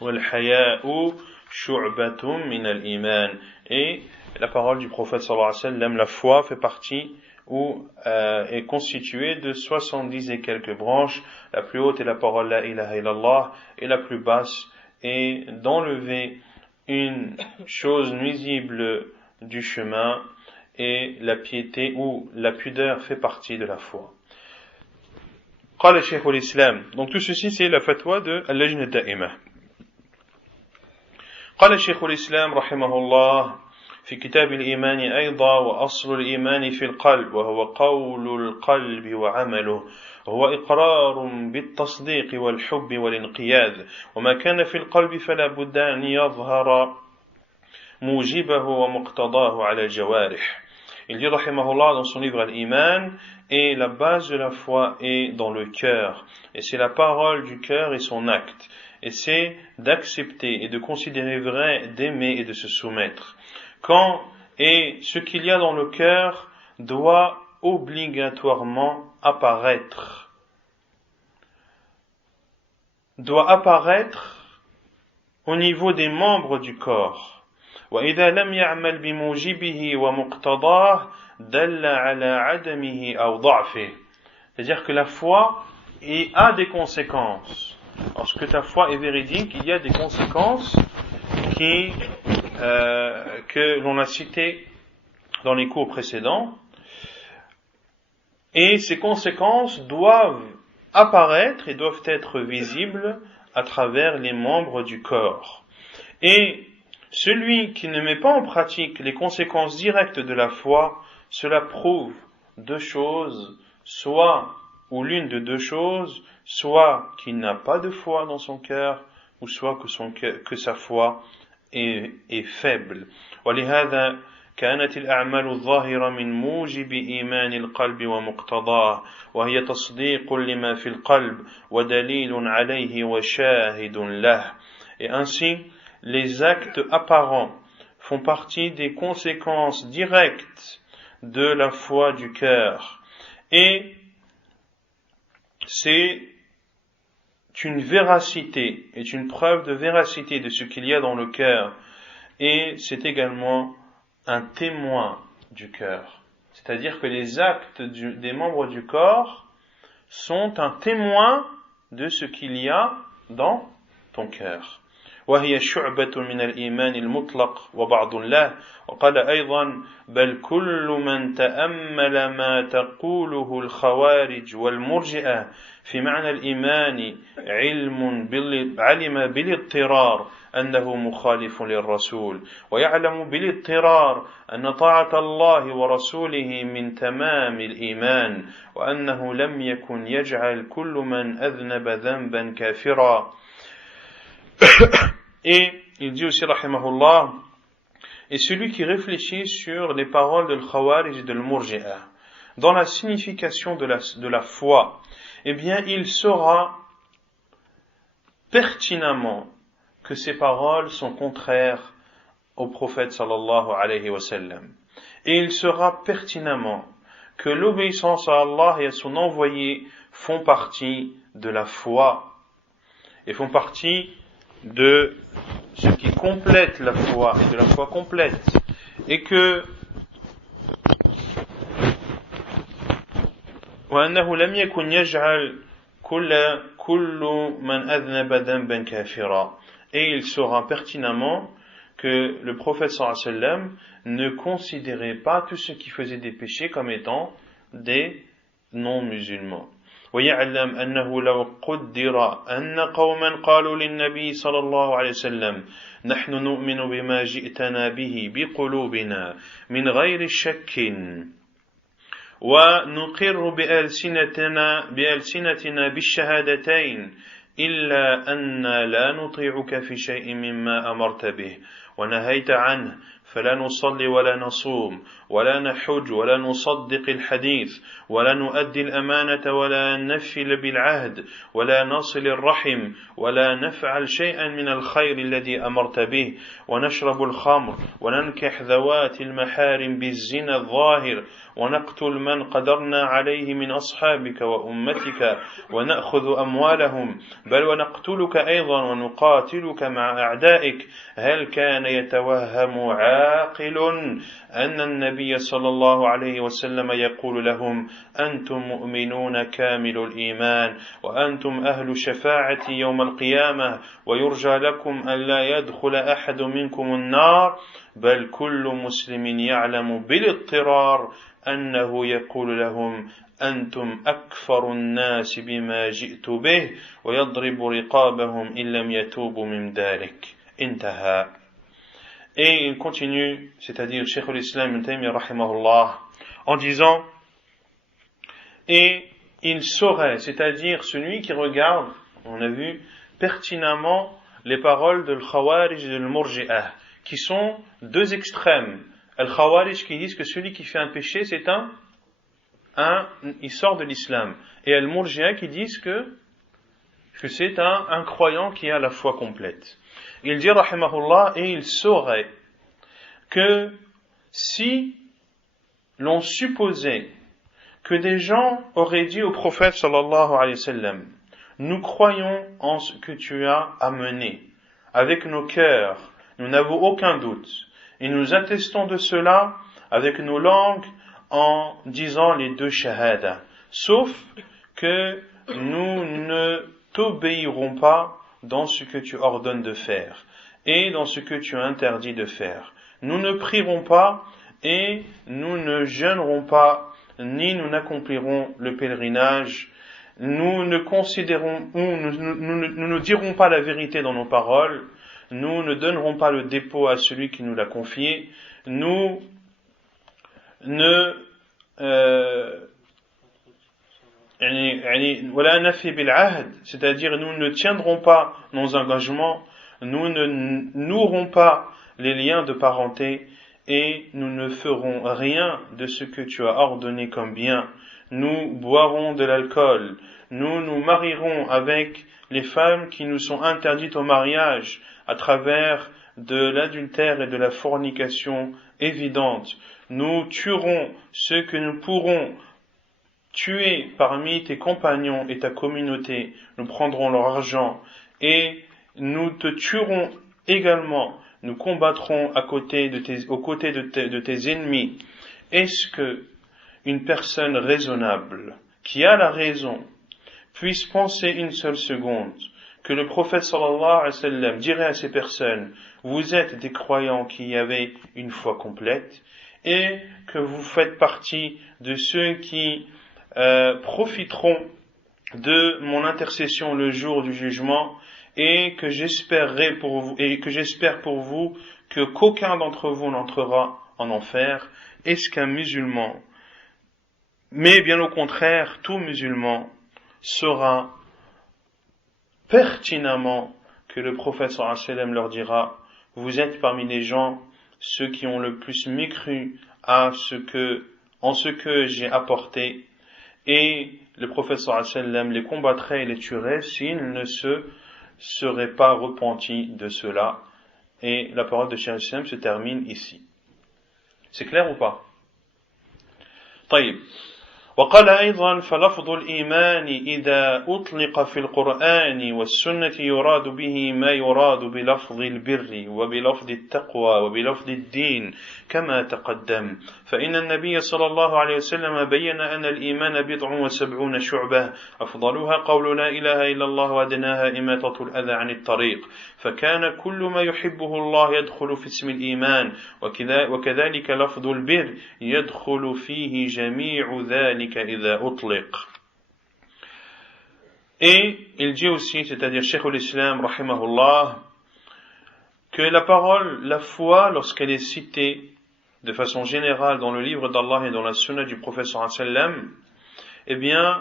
والحياء شعبة من الإيمان. Et la parole du prophète sallallahu alayhi wa sallam, la foi fait partie ou est constituée de 70 et quelques branches. La plus haute est la parole la ilaha illallah et la plus basse est d'enlever une chose nuisible du chemin, et la piété ou la pudeur fait partie de la foi. قال شيخ الإسلام. Donc tout ceci c'est la fatwa de اللجنة الدائمة. قال شيخ الإسلام رحمه الله في كتاب الإيمان أيضا وأصل الإيمان في القلب وهو قول القلب وعمله هو إقرار بالتصديق والحب والانقياد وما كان في القلب فلا بد أن يظهر موجبه ومقتضاه على الجوارح. Il dit rahimahullah dans son livre Al-Iman, et la base de la foi est dans le cœur, et c'est la parole du cœur et son acte, et c'est d'accepter et de considérer vrai, d'aimer et de se soumettre. Et ce qu'il y a dans le cœur doit obligatoirement apparaître au niveau des membres du corps. وإذا لم يعمل بموجبه ومقتضاه دل على عدمه أو ضعفه. C'est-à-dire que la foi a des conséquences. Lorsque ta foi est véridique, il y a des conséquences que l'on a citées dans les cours précédents, et ces conséquences doivent apparaître et doivent être visibles à travers les membres du corps. Et celui qui ne met pas en pratique les conséquences directes de la foi, cela prouve deux choses, ou l'une de deux choses, soit qu'il n'a pas de foi dans son cœur, ou soit que sa foi est faible. ولهذا كانت الأعمال الظاهرة من موجب إيمان القلب ومقتضاه وهي تصديق لما في القلب ودليل عليه وشاهد له. Et ainsi, les actes apparents font partie des conséquences directes de la foi du cœur. Et c'est une véracité, est une preuve de véracité de ce qu'il y a dans le cœur. Et c'est également un témoin du cœur. C'est-à-dire que les actes des membres du corps sont un témoin de ce qu'il y a dans ton cœur. وهي شعبة من الإيمان المطلق وبعض له وقال أيضا بل كل من تأمل ما تقوله الخوارج والمرجئة في معنى الإيمان علم بالاضطرار أنه مخالف للرسول ويعلم بالاضطرار أن طاعة الله ورسوله من تمام الإيمان وأنه لم يكن يجعل كل من أذنب ذنبا كافرا. Et il dit aussi, rahimahullah, et celui qui réfléchit sur les paroles de l'Khawarij et de l'Murji'a, dans la signification de la foi, eh bien, il saura pertinemment que ces paroles sont contraires au prophète sallallahu alayhi wa sallam. Et il saura pertinemment que l'obéissance à Allah et à son envoyé font partie de la foi et font partie de ce qui complète la foi et de la foi complète, et que وأنه لم يكن يجعل كل من أذنب ذنبا كافرا, et il saura pertinemment que le prophète sallallahu alayhi wa sallam ne considérait pas tous ceux qui faisaient des péchés comme étant des non-musulmans. ويعلم أنه لو قدر أن قوما قالوا للنبي صلى الله عليه وسلم نحن نؤمن بما جئتنا به بقلوبنا من غير شك ونقر بألسنتنا بالشهادتين إلا أن لا نطيعك في شيء مما أمرت به ونهيت عنه فلا نصلي ولا نصوم ولا نحج ولا نصدق الحديث ولا نؤدي الأمانة ولا نفل بالعهد ولا نصل الرحم ولا نفعل شيئا من الخير الذي أمرت به ونشرب الخمر وننكح ذوات المحارم بالزنا الظاهر ونقتل من قدرنا عليه من أصحابك وأمتك ونأخذ أموالهم بل ونقتلك أيضا ونقاتلك مع أعدائك. هل كان يتوهم عاقل أن النبي صلى الله عليه وسلم يقول لهم أنتم مؤمنون كامل الإيمان وأنتم أهل شفاعة يوم القيامة ويرجى لكم أن لا يدخل أحد منكم النار بل كل مسلم يعلم بالاضطرار أنه يقول لهم أنتم أكفر الناس بما جئت به ويضرب رقابهم إن لم يتوبوا من ذلك. انتهى. Et il continue, c'est-à-dire Cheikh al-Islam Ibn Taymiyyah rahimahullah, en disant, et il saurait, c'est-à-dire celui qui regarde, on a vu pertinemment les paroles de l'Khawarij et de l'Murji'ah, qui sont deux extrêmes. Al-Khawarij qui disent que celui qui fait un péché, c'est il sort de l'islam. Et Al-Murji'ah qui disent que c'est un croyant qui a la foi complète. Il dit, rahimahullah, et il saurait que si l'on supposait que des gens auraient dit au prophète sallallahu alayhi wa sallam, nous croyons en ce que tu as amené, avec nos cœurs, nous n'avons aucun doute, et nous attestons de cela avec nos langues en disant les deux shahadas, sauf que nous ne t'obéirons pas dans ce que tu ordonnes de faire et dans ce que tu interdis de faire. Nous ne prierons pas et nous ne jeûnerons pas, ni nous n'accomplirons le pèlerinage. Nous ne considérons, nous ne dirons pas la vérité dans nos paroles. Nous ne donnerons pas le dépôt à celui qui nous l'a confié. Nous ne c'est-à-dire nous ne tiendrons pas nos engagements, nous ne nouerons pas les liens de parenté et nous ne ferons rien de ce que tu as ordonné comme bien. Nous boirons de l'alcool, nous nous marierons avec les femmes qui nous sont interdites au mariage à travers de l'adultère et de la fornication évidente. Nous tuerons ceux que nous pourrons tuer parmi tes compagnons et ta communauté, nous prendrons leur argent et nous te tuerons également, nous combattrons aux côtés de tes ennemis. Est-ce que une personne raisonnable, qui a la raison, puisse penser une seule seconde que le prophète sallallahu alayhi wa sallam dirait à ces personnes, vous êtes des croyants qui avaient une foi complète et que vous faites partie de ceux qui profiteront de mon intercession le jour du jugement et que j'espère pour vous que qu'aucun d'entre vous n'entrera en enfer. Est-ce qu'un musulman, mais bien au contraire, tout musulman saura pertinemment que le prophète sallallahu alayhi wa sallam leur dira: vous êtes parmi les gens ceux qui ont le plus mécru en ce que j'ai apporté, et le prophète sallallahu alayhi wa sallam les combattrait et les tuerait s'ils ne se seraient pas repentis de cela. Et la parole de Cheikh al-Islam se termine ici. C'est clair ou pas? طيب. وقال أيضا: فلفظ الإيمان إذا أطلق في القرآن والسنة يراد به ما يراد بلفظ البر وبلفظ التقوى وبلفظ الدين كما تقدم، فإن النبي صلى الله عليه وسلم بين أن الإيمان 70 شعبة، أفضلها قول لا إله إلا الله وأدناها إماطة الأذى عن الطريق، فكان كل ما يحبه الله يدخل في اسم الإيمان، وكذلك لفظ البر يدخل فيه جميع ذلك. Et il dit aussi, c'est-à-dire Cheikh al-Islam rahimahullah, que la parole, la foi, lorsqu'elle est citée de façon générale dans le livre d'Allah et dans la sunna du prophète sallallahu alayhi wa sallam, eh bien,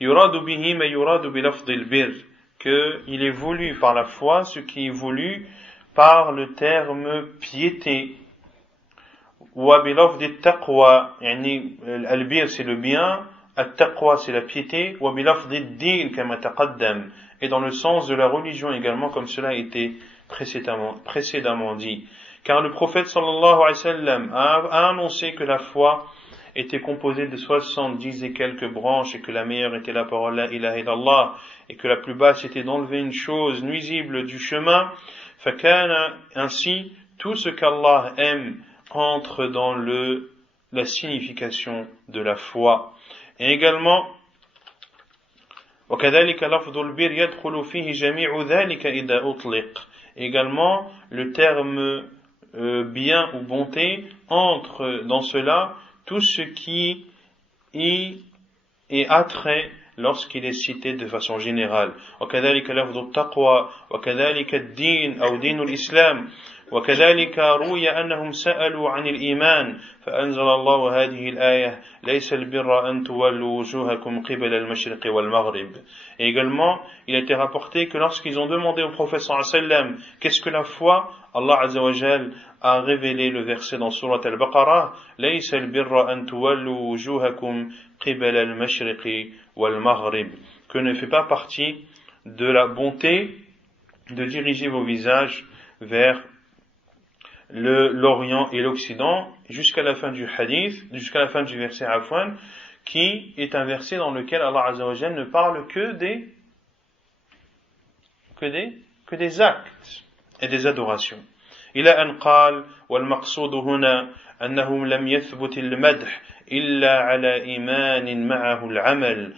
yuradu bihi ma yuradu bi lafdil bir, que il est voulu par la foi ce qui est voulu par le terme piété. وبلفظ التقوى يعني البر c'est le bien, التقوى c'est la piété, وبلفظ الدين كما تقدم, et dans le sens de la religion également, comme cela a été précédemment dit. Car le prophète sallallahu alayhi wa sallam a annoncé que la foi était composée de 70 et quelques branches, et que la meilleure était la parole la ilaha illallah, et que la plus basse était d'enlever une chose nuisible du chemin. فكان ainsi tout ce qu'Allah aime entre dans la signification de la foi. Et également, وكذلك لفظ البر يدخل فيه جميع ذلك إذا أطلق. Également, le terme bien ou bonté entre dans cela tout ce qui y est attrait lorsqu'il est cité de façon générale. وكذلك لفظ التقوى وكذلك الدين أو دين الإسلام. وكذلك روي أنهم سألوا عن الإيمان فأنزل الله هذه الآية ليس البر أن تولوا وجوهكم قبل المشرق والمغرب. Et également, il a été rapporté que lorsqu'ils ont demandé au prophète sallallahu alayhi wa sallam qu'est-ce que la foi, Allah azza wa jal a révélé le verset dans Surat al-Baqarah ليس البر أن تولوا وجوهكم قبل المشرق والمغرب, que ne fait pas partie de la bonté de diriger vos visages vers l'Orient et l'Occident, jusqu'à la fin du hadith, jusqu'à la fin du verset Afwan, qui est un verset dans lequel Allah Azza wa Jalla ne parle que des actes et des adorations. إلى أن قال والمقصود هنا أنه لم يثبت المدح إلا على إيمان معه العمل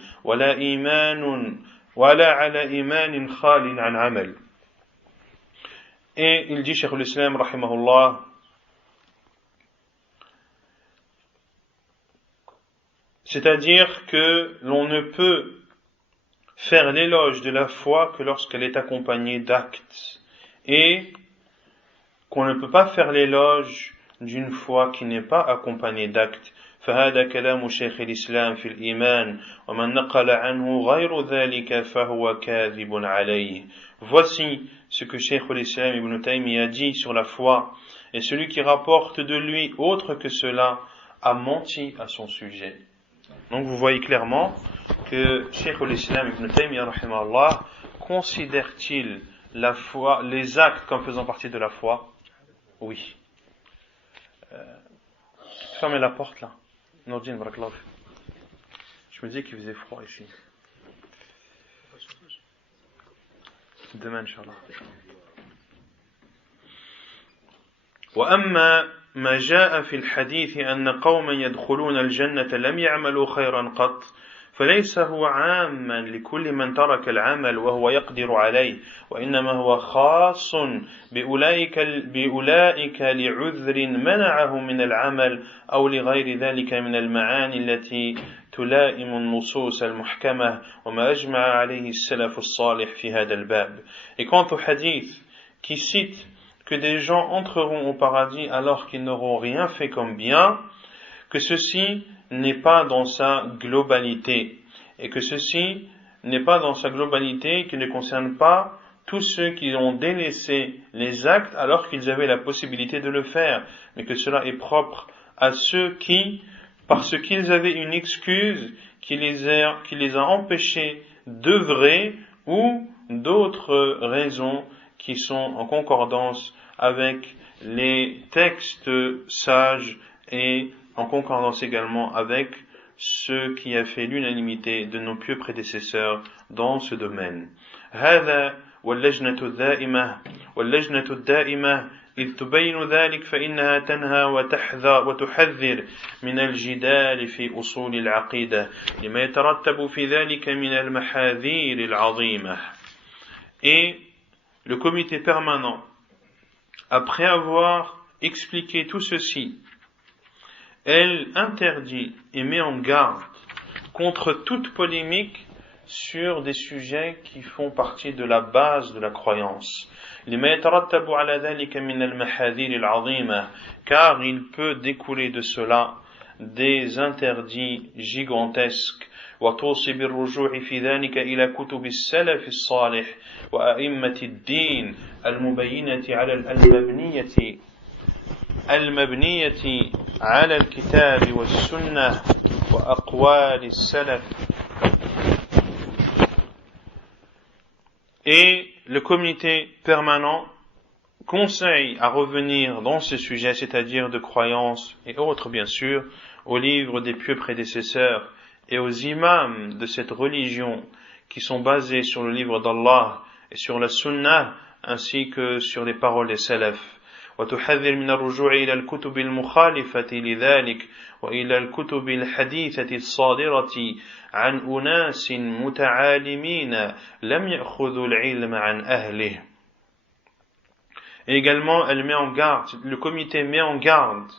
ولا على إيمان خال عن عمل. Et il dit, Cheikh al-Islam, rahimahullah, c'est-à-dire que l'on ne peut faire l'éloge de la foi que lorsqu'elle est accompagnée d'actes, et qu'on ne peut pas faire l'éloge d'une foi qui n'est pas accompagnée d'actes. فهذا كلام شيخ الإسلام في الإيمان ومن نقل عنه غير ذلك فهو كاذب عليه. Voici ce que Cheikh al-Islam Ibn Taymiyyah a dit sur la foi, et celui qui rapporte de lui autre que cela a menti à son sujet. Donc vous voyez clairement que Cheikh al-Islam Ibn Taymiyyah rahimahullah considère-t-il la foi, les actes comme faisant partie de la foi? Oui. Fermez la porte là. Nordine, barakallah. Je me disais qu'il faisait froid ici. Demain, Inch'Allah. وأما ما جاء في الحديث أن قوما يدخلون الجنة لم يعملوا خيرا قط فليس هو عاما لكل من ترك العمل وهو يقدر عليه وإنما هو خاص بأولئك لعذر منعه من العمل أو لغير ذلك من المعاني التي تلائم النصوص المحكمة وما أجمع عليه السلف الصالح في هذا الباب. Et quant au hadith qui cite que des gens entreront au paradis alors qu'ils n'auront rien fait comme bien, que ceci n'est pas dans sa globalité, et que ceci n'est pas dans sa globalité, qui ne concerne pas tous ceux qui ont délaissé les actes alors qu'ils avaient la possibilité de le faire, mais que cela est propre à ceux qui, parce qu'ils avaient une excuse qui les a empêchés d'œuvrer, ou d'autres raisons qui sont en concordance avec les textes sages et en concordance également avec ce qui a fait l'unanimité de nos pieux prédécesseurs dans ce domaine. هذا واللجنة الدائمة إذ تبين ذلك فإنها تنهى وتحذر من الجدال في أصول العقيدة لما يترتب في ذلك من المحاذير العظيمة. Et le comité permanent, après avoir expliqué tout ceci, elle interdit et met en garde contre toute polémique sur des sujets qui font partie de la base de la croyance. Car il peut découler de cela des interdits gigantesques. وتوصي بالرجوع في ذلك إلى كتب السلف الصالح وأئمة الدين المبينة على المبنية على الكتاب والسنة وأقوال السلف. Et le comité permanent conseille à revenir dans ce sujet, c'est-à-dire de croyances et autres bien sûr, aux livres des pieux prédécesseurs et aux imams de cette religion qui sont basés sur le livre d'Allah et sur la sunnah ainsi que sur les paroles des salafs. وتحذر من الرجوع إلى الكتب المخالفة لذلك وإلى الكتب الحديثة الصادرة عن أناس متعالمين لم يأخذوا العلم عن أهله. Et également, elle met en garde, le comité met en garde,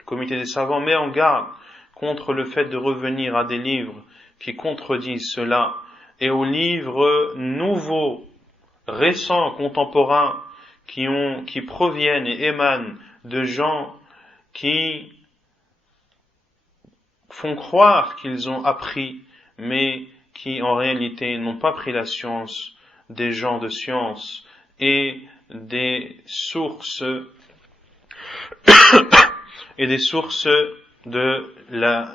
le comité des savants met en garde contre le fait de revenir à des livres qui contredisent cela et aux livres nouveaux, récents, contemporains, qui proviennent et émanent de gens qui font croire qu'ils ont appris, mais qui en réalité n'ont pas pris la science des gens de science et des sources de la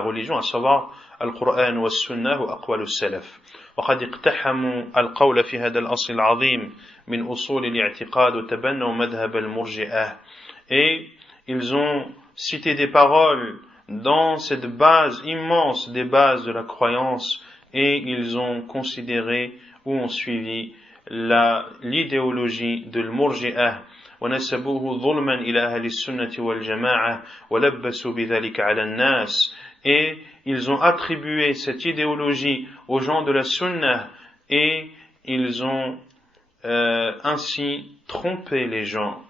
religion, à savoir Al-Qur'an wa Sunnah wa Aqwal al-Salaf. وقد اقتحموا القول في هذا الأصل العظيم من أصول الاعتقاد وتبنوا مذهب المرجئة. Et ils ont cité des paroles dans cette base immense des bases de la croyance et ils ont considéré ou ont suivi l'idéologie de l'Murji'ah ونسبوه ظلما إلى أهل السنة والجماعة ولبسوا بذلك على الناس. Et ils ont attribué cette idéologie aux gens de la sunnah et ils ont ainsi trompé les gens.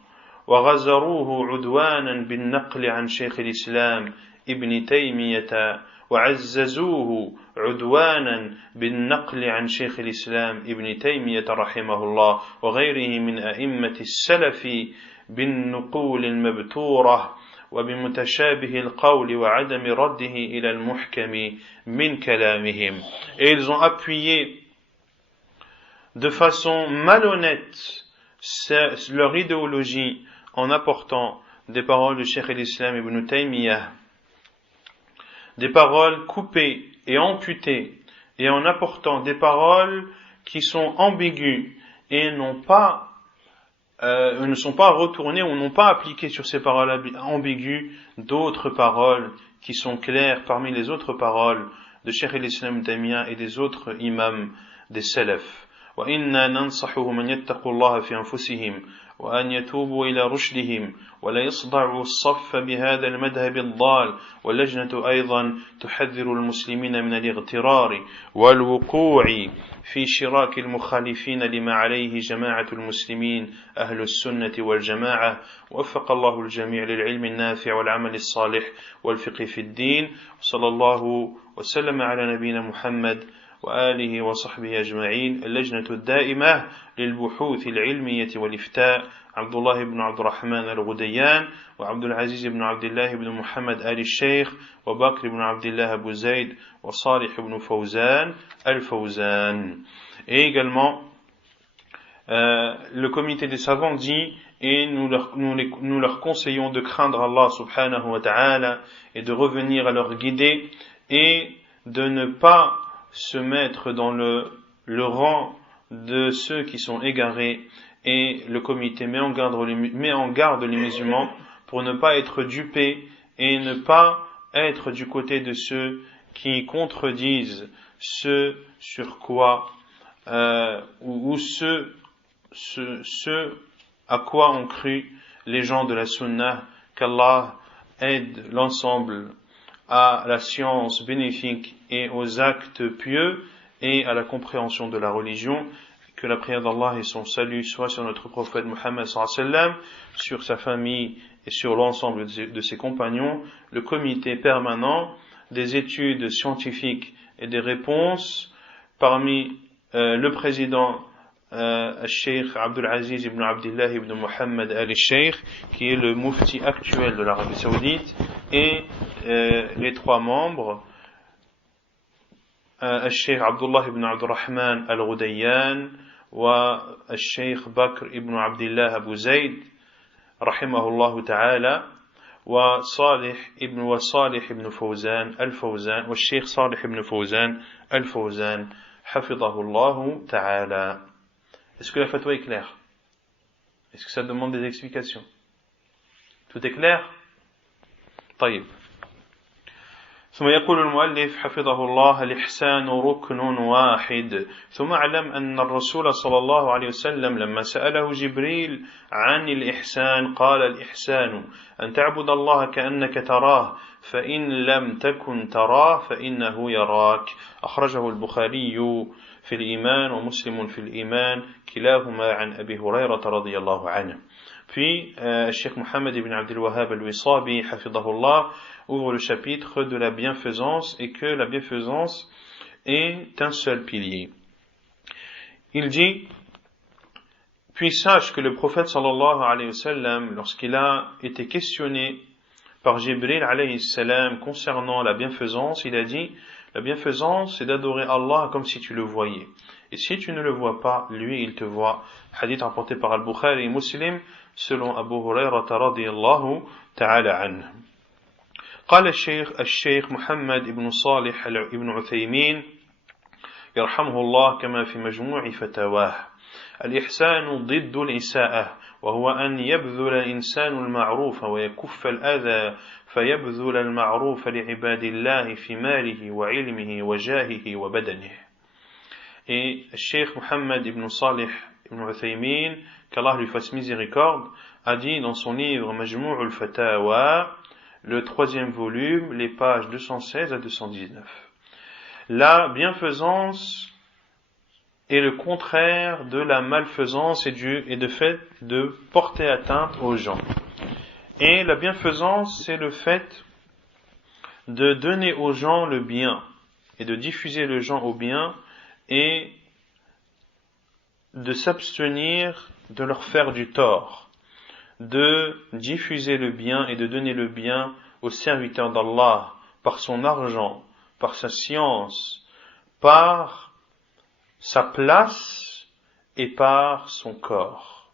وغزروه عدوانا بالنقل عن شيخ الإسلام ابن تيمية وعززوه عدوانا بالنقل عن شيخ الإسلام ابن تيمية رحمه الله وغيره من أئمة السلف بالنقول المبتورة وبمتشابه القول وعدم رده إلى المحكم من كلامهم. Et ils ont appuyé de façon malhonnête leur idéologie en apportant des paroles du Cheikh al-Islam ibn Taymiyyah, des paroles coupées et amputées, et en apportant des paroles qui sont ambiguës et ne sont pas retournées ou n'ont pas appliqué sur ces paroles ambiguës d'autres paroles qui sont claires parmi les autres paroles de Cheikh al-Islam ibn Taymiyyah et des autres imams des salafs. وإنا ننصحهم أن يتقوا الله في أنفسهم وأن يتوبوا إلى رشدهم ولا يصدعوا الصف بهذا المذهب الضال. واللجنة أيضا تحذر المسلمين من الاغترار والوقوع في شراك المخالفين لما عليه جماعة المسلمين أهل السنة والجماعة. وفق الله الجميع للعلم النافع والعمل الصالح والفقه في الدين. صلى الله وسلم على نبينا محمد وآله وصحبه أجمعين. اللجنة الدائمة للبحوث العلمية والإفتاء عبد الله بن عبد الرحمن الغديان وعبد العزيز بن عبد الله بن محمد آل الشيخ وبكر بن عبد الله أبو زيد وصالح بن فوزان الفوزان. Et également le comité des savants dit, et nous leur conseillons de craindre Allah subhanahu wa ta'ala et de revenir à leur guidée et de ne pas se mettre dans le rang de ceux qui sont égarés, et le comité met en garde les musulmans pour ne pas être dupés et ne pas être du côté de ceux qui contredisent ce sur quoi ou ce à quoi ont cru les gens de la Sunna. Qu'Allah aide l'ensemble à la science bénéfique et aux actes pieux et à la compréhension de la religion. Que la prière d'Allah et son salut soient sur notre prophète Muhammad sallallahu alayhi wa sallam, sur sa famille et sur l'ensemble de ses compagnons. Le comité permanent des études scientifiques et des réponses, parmi le président Cheikh Abdul Aziz ibn Abdullah ibn Muhammad al-Sheikh, qui est le mufti actuel de l'Arabie Saoudite, et les trois membres, Cheikh Abdullah ibn Abdurrahman al-Ghudayyan wa Cheikh Bakr ibn Abdullah Abu Zayd rahimahullah ta'ala, wa Salih ibn Fawzan al-Fawzan wa Cheikh Salih ibn Fawzan al-Fawzan hafidahullah ta'ala. Est-ce que la fatwa est claire? Est-ce que ça demande des explications? Tout est clair? طيب. ثم يقول المؤلف حفظه الله: الإحسان ركن واحد. ثم اعلم أن الرسول صلى الله عليه وسلم لما سأله جبريل عن الإحسان قال: الإحسان أن تعبد الله كأنك تراه فإن لم تكن تراه فإنه يراك. أخرجه البخاري في الإيمان ومسلم في الإيمان كلاهما عن أبي هريرة رضي الله عنه. Puis, Cheikh Mohammed ibn Abdul Wahhab al-Wisabi, hafidahullah, ouvre le chapitre de la bienfaisance et que la bienfaisance est un seul pilier. Il dit: puis sache que le prophète sallallahu alayhi wa sallam, lorsqu'il a été questionné par Jibril alayhi salam concernant la bienfaisance, il a dit: la bienfaisance, c'est d'adorer Allah comme si tu le voyais. Et si tu ne le vois pas, lui, il te voit. Hadith rapporté par Al-Bukhari et Muslim, selon Abu Hurairah radiyallahu ta'ala anhu. قال الشيخ محمد بن صالح بن عثيمين يرحمه الله كما في مجموع فتاواه: الإحسان ضد الإساءة، وهو أن يبذل الإنسان المعروف ويكف الأذى، فيبذل المعروف لعباد الله في ماله وعلمه وجاهه وبدنه. Et Cheikh Mohammed ibn Salih ibn Uthaymin, qu'Allah lui fasse miséricorde, a dit dans son livre Majmou' al-Fatawa, le 3e volume, les pages 216 à 219. La bienfaisance est le contraire de la malfaisance et de fait de porter atteinte aux gens. Et la bienfaisance, c'est le fait de donner aux gens le bien et de diffuser les gens au bien et de s'abstenir de leur faire du tort, de diffuser le bien et de donner le bien aux serviteurs d'Allah par son argent, par sa science, par sa place et par son corps.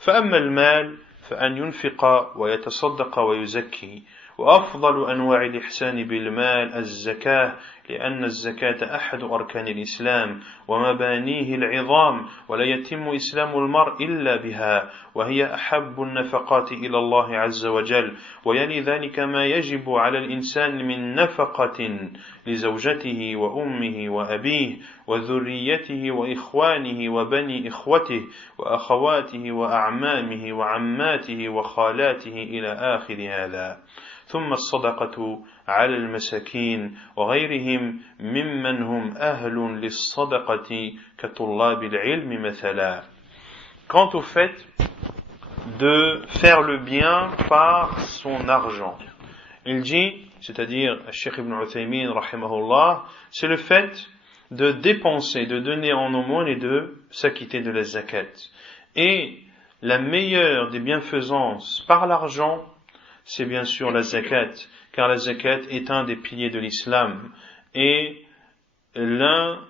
فأما المال فأن ينفق ويتصدق ويزكي، وأفضل أنواع الإحسان بالمال الزكاة، لأن الزكاة أحد أركان الإسلام ومبانيه العظام، ولا يتم إسلام المرء إلا بها، وهي أحب النفقات إلى الله عز وجل. ويلي ذلك ما يجب على الإنسان من نفقة لزوجته وأمه وأبيه وذريته وإخوانه وبني إخوته وأخواته وأعمامه وعماته وخالاته إلى آخر هذا. ثم الصدقة على المساكين وغيرهم ممن هم أهل للصدقة كطلاب العلم مثلا. Quant au fait de faire le bien par son argent, il dit, c'est-à-dire Cheikh Ibn Uthaymin rahimahullah, c'est le fait de dépenser, de donner en aumône et de s'acquitter de la zakat. Et la meilleure des bienfaisances par l'argent, c'est bien sûr la zakat, car la zakat est un des piliers de l'islam et l'un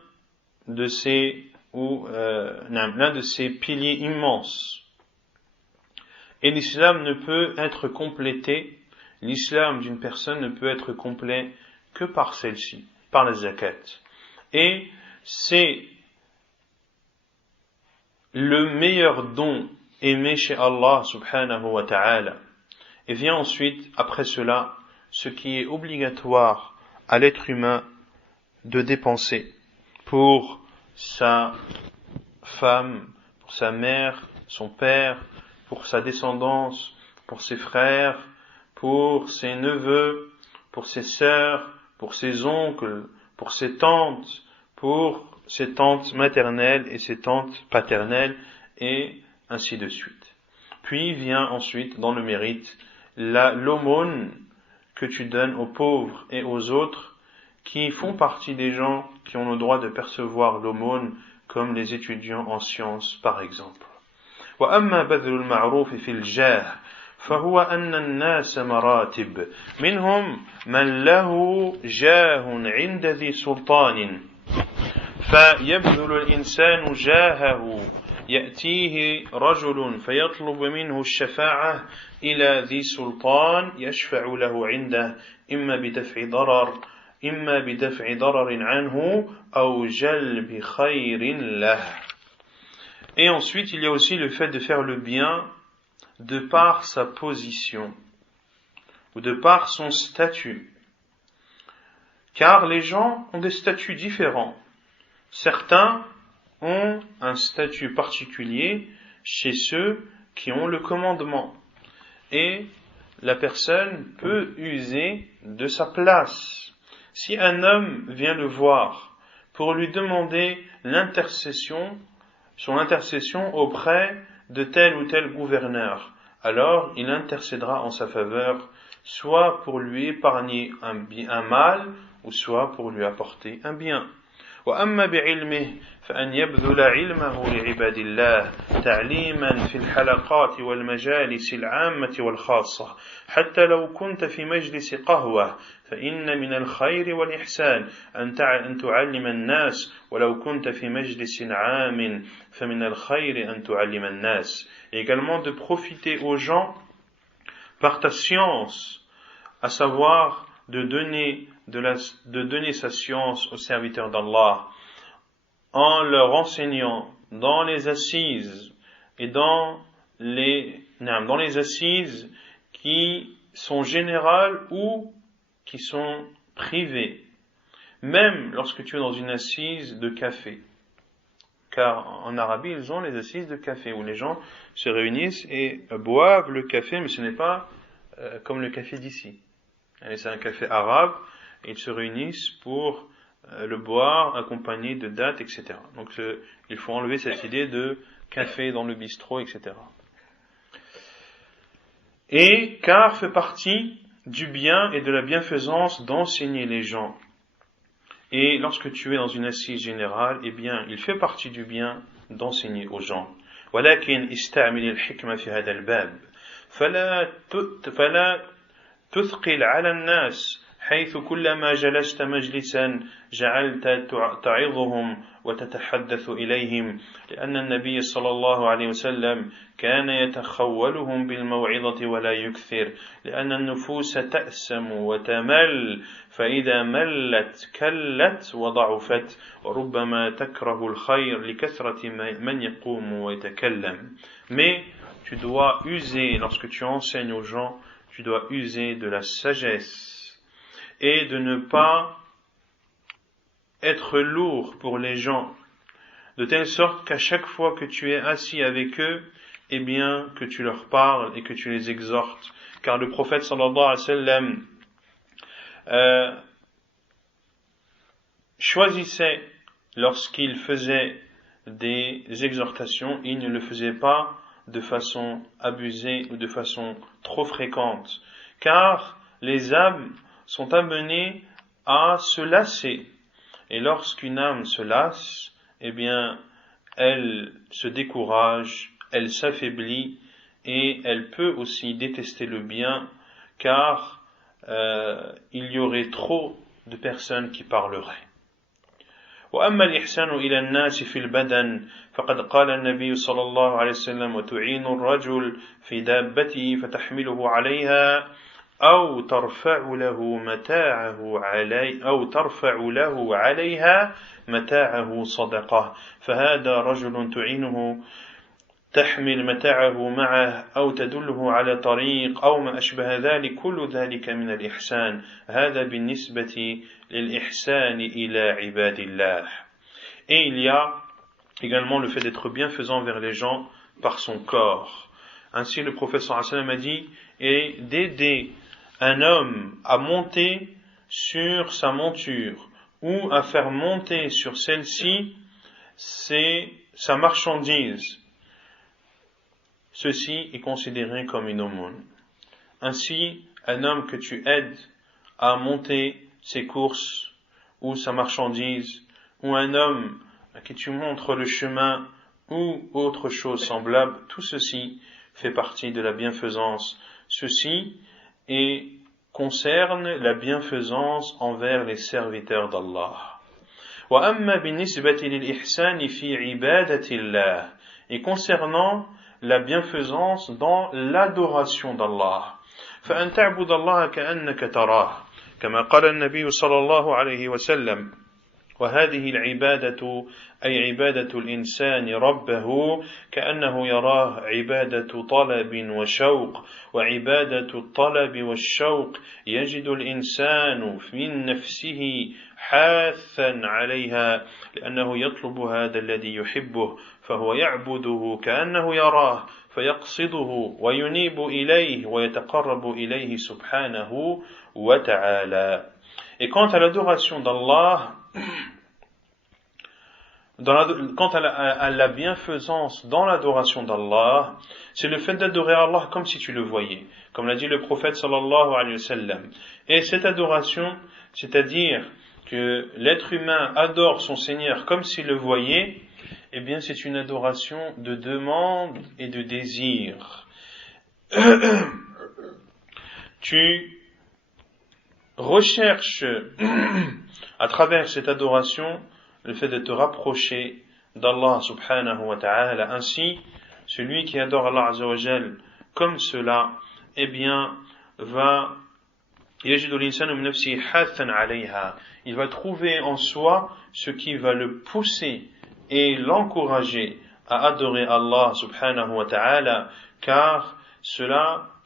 de ses ou l'un de ces piliers immenses. Et l'islam ne peut être complété, l'islam d'une personne ne peut être complet que par celle-ci, par la zakat. Et c'est le meilleur don aimé chez Allah subhanahu wa ta'ala. Et vient ensuite, après cela, ce qui est obligatoire à l'être humain de dépenser pour sa femme, pour sa mère, son père, pour sa descendance, pour ses frères, pour ses neveux, pour ses sœurs, pour ses oncles, pour ses tantes maternelles et ses tantes paternelles, et ainsi de suite. Puis vient ensuite, dans le mérite, l'aumône que tu donnes aux pauvres et aux autres qui font partie des gens qui ont le droit de percevoir l'aumône, comme les étudiants en sciences par exemple. وأما بذل المعروف في الجاه فهو أن الناس مراتب منهم من له جاه عند ذي سلطان فيبذل الإنسان جاهه يأتيه رجل فيطلب منه الشفاعة إلى ذي سلطان يشفع له عنده إما بدفع ضرر عنه أو جلب خير له. Et ensuite, il y a aussi le fait de faire le bien de par sa position ou de par son statut. Car les gens ont des statuts différents. Certains ont un statut particulier chez ceux qui ont le commandement. Et la personne peut user de sa place. Si un homme vient le voir pour lui demander son intercession auprès de tel ou tel gouverneur, alors il intercédera en sa faveur, soit pour lui épargner un mal, ou soit pour lui apporter un bien. وأما بعلمه فأن يبذل علمه لعباد الله تعليما في الحلقات والمجالس العامة والخاصة حتى لو كنت في مجلس قهوة فإن من الخير والإحسان أن تعلم الناس ولو كنت في مجلس عام فمن الخير أن تعلم الناس. Et également de profiter aux gens par ta science, à savoir de donner sa science aux serviteurs d'Allah en leur enseignant dans les assises et dans les assises qui sont générales ou qui sont privées, même lorsque tu es dans une assise de café, car en Arabie ils ont les assises de café où les gens se réunissent et boivent le café, mais ce n'est pas comme le café d'ici. C'est un café arabe et ils se réunissent pour le boire accompagné de dattes, etc. Donc il faut enlever cette idée de café dans le bistrot, etc. Et car fait partie du bien et de la bienfaisance d'enseigner les gens. Et lorsque tu es dans une assise générale, eh bien, il fait partie du bien d'enseigner aux gens. ولكن استعمل الحكمة في هذا الباب فلا تثقل على الناس حيث كلما جلست مجلسا جعلت تعظهم وتتحدث إليهم لأن النبي صلى الله عليه وسلم كان يتخولهم بالموعظة ولا يكثر لأن النفوس تأسم وتمل فإذا ملت كلت وضعفت وربما تكره الخير لكثرة من يقوم ويتكلم. Mais tu dois user, lorsque tu enseignes aux gens, tu dois user de la sagesse et de ne pas être lourd pour les gens, de telle sorte qu'à chaque fois que tu es assis avec eux, eh bien, que tu leur parles et que tu les exhortes. Car le prophète sallallahu alayhi wa sallam choisissait, lorsqu'il faisait des exhortations, il ne le faisait pas de façon abusée ou de façon trop fréquente, car les âmes sont amenées à se lasser. Et lorsqu'une âme se lasse, eh bien, elle se décourage, elle s'affaiblit et elle peut aussi détester le bien, car il y aurait trop de personnes qui parleraient. وأما الإحسان إلى الناس في البدن فقد قال النبي صلى الله عليه وسلم وتعين الرجل في دابته فتحمله عليها أو ترفع له عليها متاعه صدقة فهذا رجل تعينه تحمل متاعه معه أو تدله على طريق أو ما أشبه ذلك كل ذلك من الإحسان هذا بالنسبة للإحسان إلى عباد الله. Et il y a également le fait d'être bienfaisant vers les gens par son corps. Ainsi le prophète sallallahu alayhi wa sallam a dit et d'aider un homme à monter sur sa monture ou à faire monter sur celle-ci c'est sa marchandise. Ceci est considéré comme une aumône. Ainsi, un homme que tu aides à monter ses courses ou sa marchandise, ou un homme à qui tu montres le chemin ou autre chose semblable, tout ceci fait partie de la bienfaisance. Ceci concerne la bienfaisance envers les serviteurs d'Allah. وَأَمَّا بِالنِّسْبَةِ لِلْإِحْسَانِ فِي عِبَادَةِ اللَّهِ Et concernant la bienfaisance dans l'adoration d'Allah. فأن تعبد الله كأنك تراه كما قال النبي صلى الله عليه وسلم وهذه العبادة أي عبادة الإنسان ربه كأنه يراه عبادة طلب وشوق وعبادة الطلب والشوق يجد الإنسان من نفسه حاثا عليها لأنه يطلب هذا الذي يحبه فهو يعبده كأنه يراه فيقصده وينيب إليه ويتقرب إليه سبحانه وتعالى. Et quant à l'adoration d'Allah, quant à la bienfaisance dans l'adoration d'Allah, c'est le fait d'adorer Allah comme si tu le voyais, comme l'a dit le prophète sallallahu alayhi wa sallam. Et cette adoration, c'est-à-dire que l'être humain adore son Seigneur comme s'il le voyait, eh bien c'est une adoration de demande et de désir. Tu recherches à travers cette adoration le fait de te rapprocher d'Allah subhanahu wa ta'ala. Ainsi, celui qui adore Allah azza wa jal comme cela, eh bien, il va trouver en soi ce qui va le pousser et l'encourager à adorer Allah subhanahu wa ta'ala, car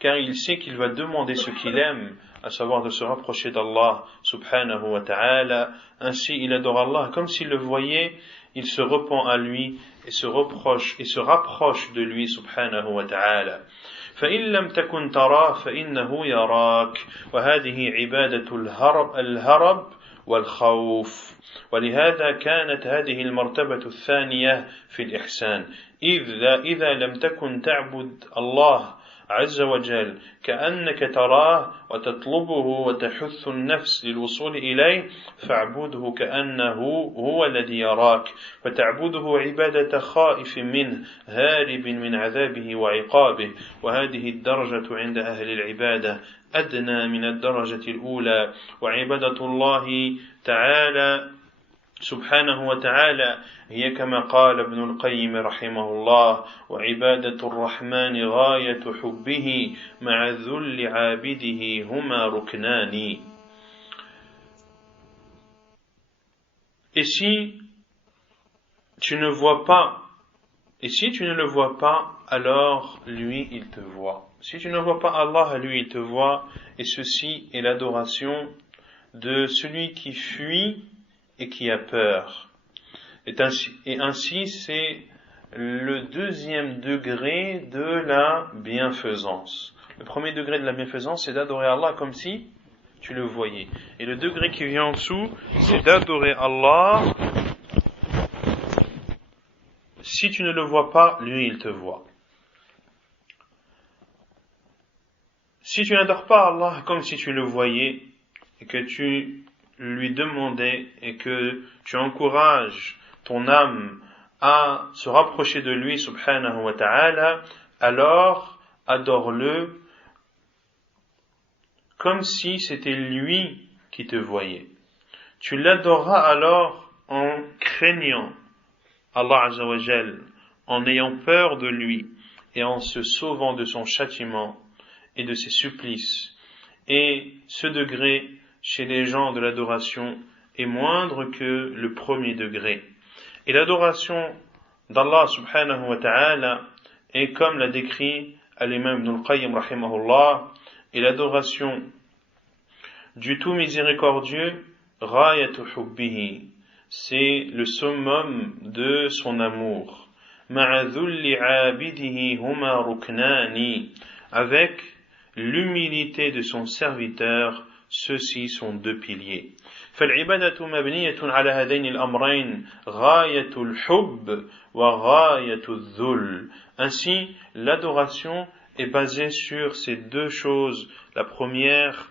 il sait qu'il va demander ce qu'il aime, à savoir de se rapprocher d'Allah subhanahu wa ta'ala. Ainsi il adore Allah comme s'il le voyait, il se repent à lui et se rapproche de lui subhanahu wa ta'ala. فإن لم تكن تراه فإنه يراك وهذه عبادة الهرب والخوف ولهذا كانت هذه المرتبة الثانية في الإحسان إذا لم تكن تعبد الله عز وجل كأنك تراه وتطلبه وتحث النفس للوصول إليه فاعبده كأنه هو الذي يراك فتعبده عبادة خائف منه هارب من عذابه وعقابه وهذه الدرجة عند أهل العبادة أدنى من الدرجة الأولى وعبادة الله تعالى سبحانه وتعالى هي كما قال ابن القيم رحمه الله وعبادة الرحمن غاية حبه مع ذل عابده هما ركنان. Et si tu ne le vois pas, alors lui il te voit. Si tu ne vois pas Allah, lui il te voit, et ceci est l'adoration de celui qui fuit et qui a peur. Et ainsi c'est le deuxième degré de la bienfaisance. Le premier degré de la bienfaisance, c'est d'adorer Allah comme si tu le voyais. Et le degré qui vient en dessous, c'est d'adorer Allah. Si tu ne le vois pas, lui il te voit. Si tu n'adores pas Allah comme si tu le voyais, et que tu lui demandais, et que tu encourages ton âme à se rapprocher de lui, subhanahu wa ta'ala, alors adore-le comme si c'était lui qui te voyait. Tu l'adoreras alors en craignant Allah Azza wa Jal, en ayant peur de lui et en se sauvant de son châtiment et de ses supplices. Et ce degré chez les gens de l'adoration est moindre que le premier degré. Et l'adoration d'Allah subhanahu wa ta'ala est, comme l'a décrit l'imam Ibn al-Qayyim rahimahullah, et l'adoration du tout miséricordieux, ghayatu hubbihi, c'est le summum de son amour. Ma'a dhulli 'abidihi huma ruknani, avec l'humilité de son serviteur, ceux-ci sont deux piliers. فالعبادة مبنية على هذين الأمرين غاية الحب وغاية الذل. Ainsi, l'adoration est basée sur ces deux choses. La première,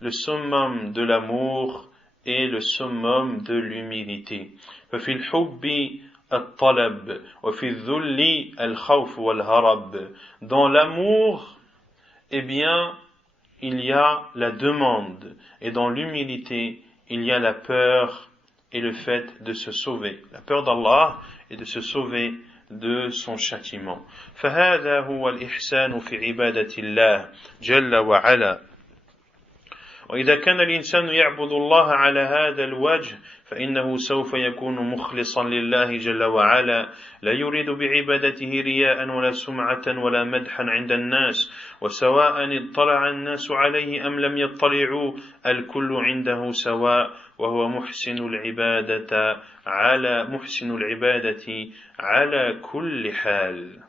le summum de l'amour et le summum de l'humilité. ففي الحب الطلب وفي الذل الخوف والهرب. Dans l'amour, eh bien, il y a la demande, et dans l'humilité, il y a la peur et le fait de se sauver. La peur d'Allah et de se sauver de son châtiment. فهذا هو الإحسان في عبادة الله جل وعلا. وإذا كان الإنسان يعبد الله على هذا الوجه فإنه سوف يكون مخلصا لله جل وعلا لا يريد بعبادته رياء ولا سمعة ولا مدحا عند الناس وسواء اطلع الناس عليه أم لم يطلعوا الكل عنده سواء وهو محسن العبادة على كل حال.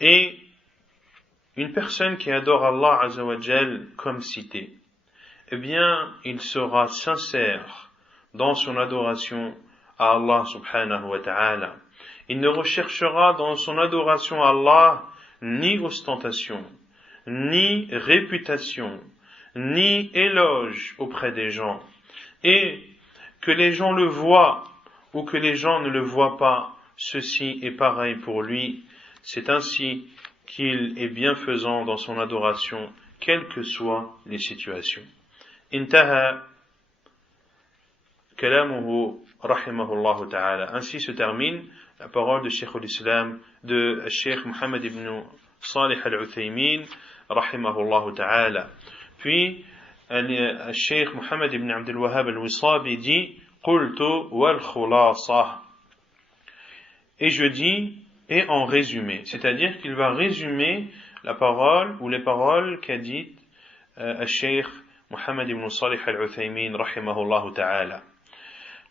Et une personne qui adore Allah Azza wa Jal comme cité, eh bien, il sera sincère dans son adoration à Allah subhanahu wa ta'ala. Il ne recherchera dans son adoration à Allah ni ostentation, ni réputation, ni éloge auprès des gens. Et que les gens le voient ou que les gens ne le voient pas, ceci est pareil pour lui. C'est ainsi qu'il est bienfaisant dans son adoration, quelles que soient les situations. Intaha kalamuhu rahimahullah ta'ala. Ainsi se termine la parole de Cheikh al-Islam, de Cheikh Mohammed ibn Salih al-Uthaymin rahimahullah ta'ala. Puis Cheikh Mohammed ibn Abdul Wahhab al-Wisabi dit qultu wal khulasa, et je dis et en résumé, c'est-à-dire qu'il va résumer la parole ou les paroles qu'a dites Cheikh Mohammed ibn Salih al-Uthaymin rahimahullah ta'ala.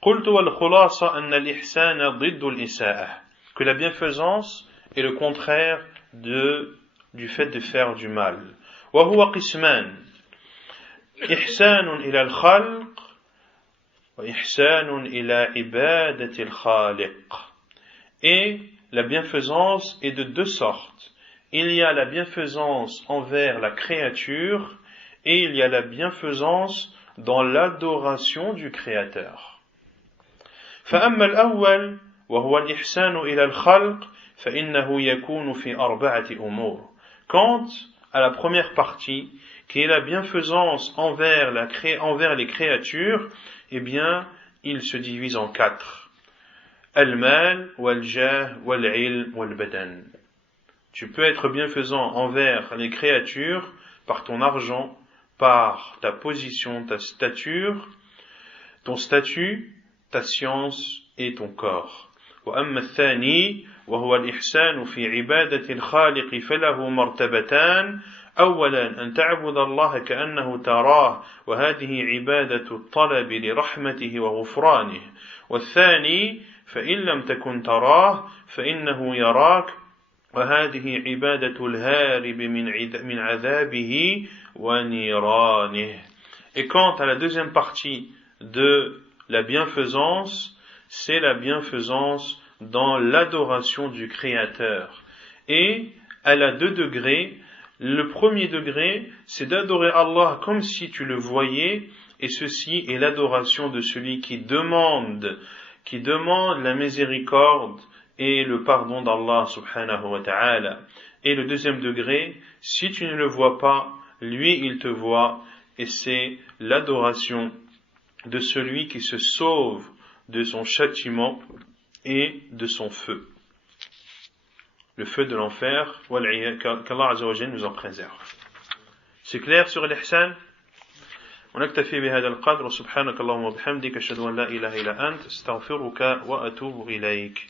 قلت والخلاصة أن الإحسان ضد الإساءة, que la bienfaisance est le contraire du fait de faire du mal. وهو قسمان إحسان إلى الخلق وإحسان إلى عبادة الخالق. Et la bienfaisance est de deux sortes. Il y a la bienfaisance envers la créature et il y a la bienfaisance dans l'adoration du Créateur. فأما الأول وهو الإحسان إلى الخلق فإنه يكون في أربعة أمور. Quant à la première partie, qui est la bienfaisance envers les créatures, eh bien, il se divise en quatre. Al-mal, wal-jah, wal-ilm, wal-badan. Tu peux être bienfaisant envers les créatures par ton argent, par ta position, ta stature, ton statut, ta science et ton corps. وأما الثاني وهو الإحسان في عبادة الخالق فله مرتبتان. أولا أن تعبد الله كأنه تراه وهذه عبادة الطلب لرحمته وغفرانه. والثاني فإن لم تكن تراه فإنه يراك وهذه عبادة الهارب من عذابه ونيرانه. Et quant à la deuxième partie de la bienfaisance, c'est la bienfaisance dans l'adoration du Créateur. Et elle a deux degrés. Le premier degré, c'est d'adorer Allah comme si tu le voyais, et ceci est l'adoration de celui qui demande la miséricorde et le pardon d'Allah subhanahu wa ta'ala. Et le deuxième degré, si tu ne le vois pas, lui il te voit, et c'est l'adoration de celui qui se sauve de son châtiment et de son feu. Le feu de l'enfer, qu'Allah Azza wa Jalla nous en préserve. C'est clair sur l'ihsan? ونكتفي بهذا القدر وسبحانك اللهم وبحمدك أشهد أن لا إله إلا أنت أستغفرك وأتوب إليك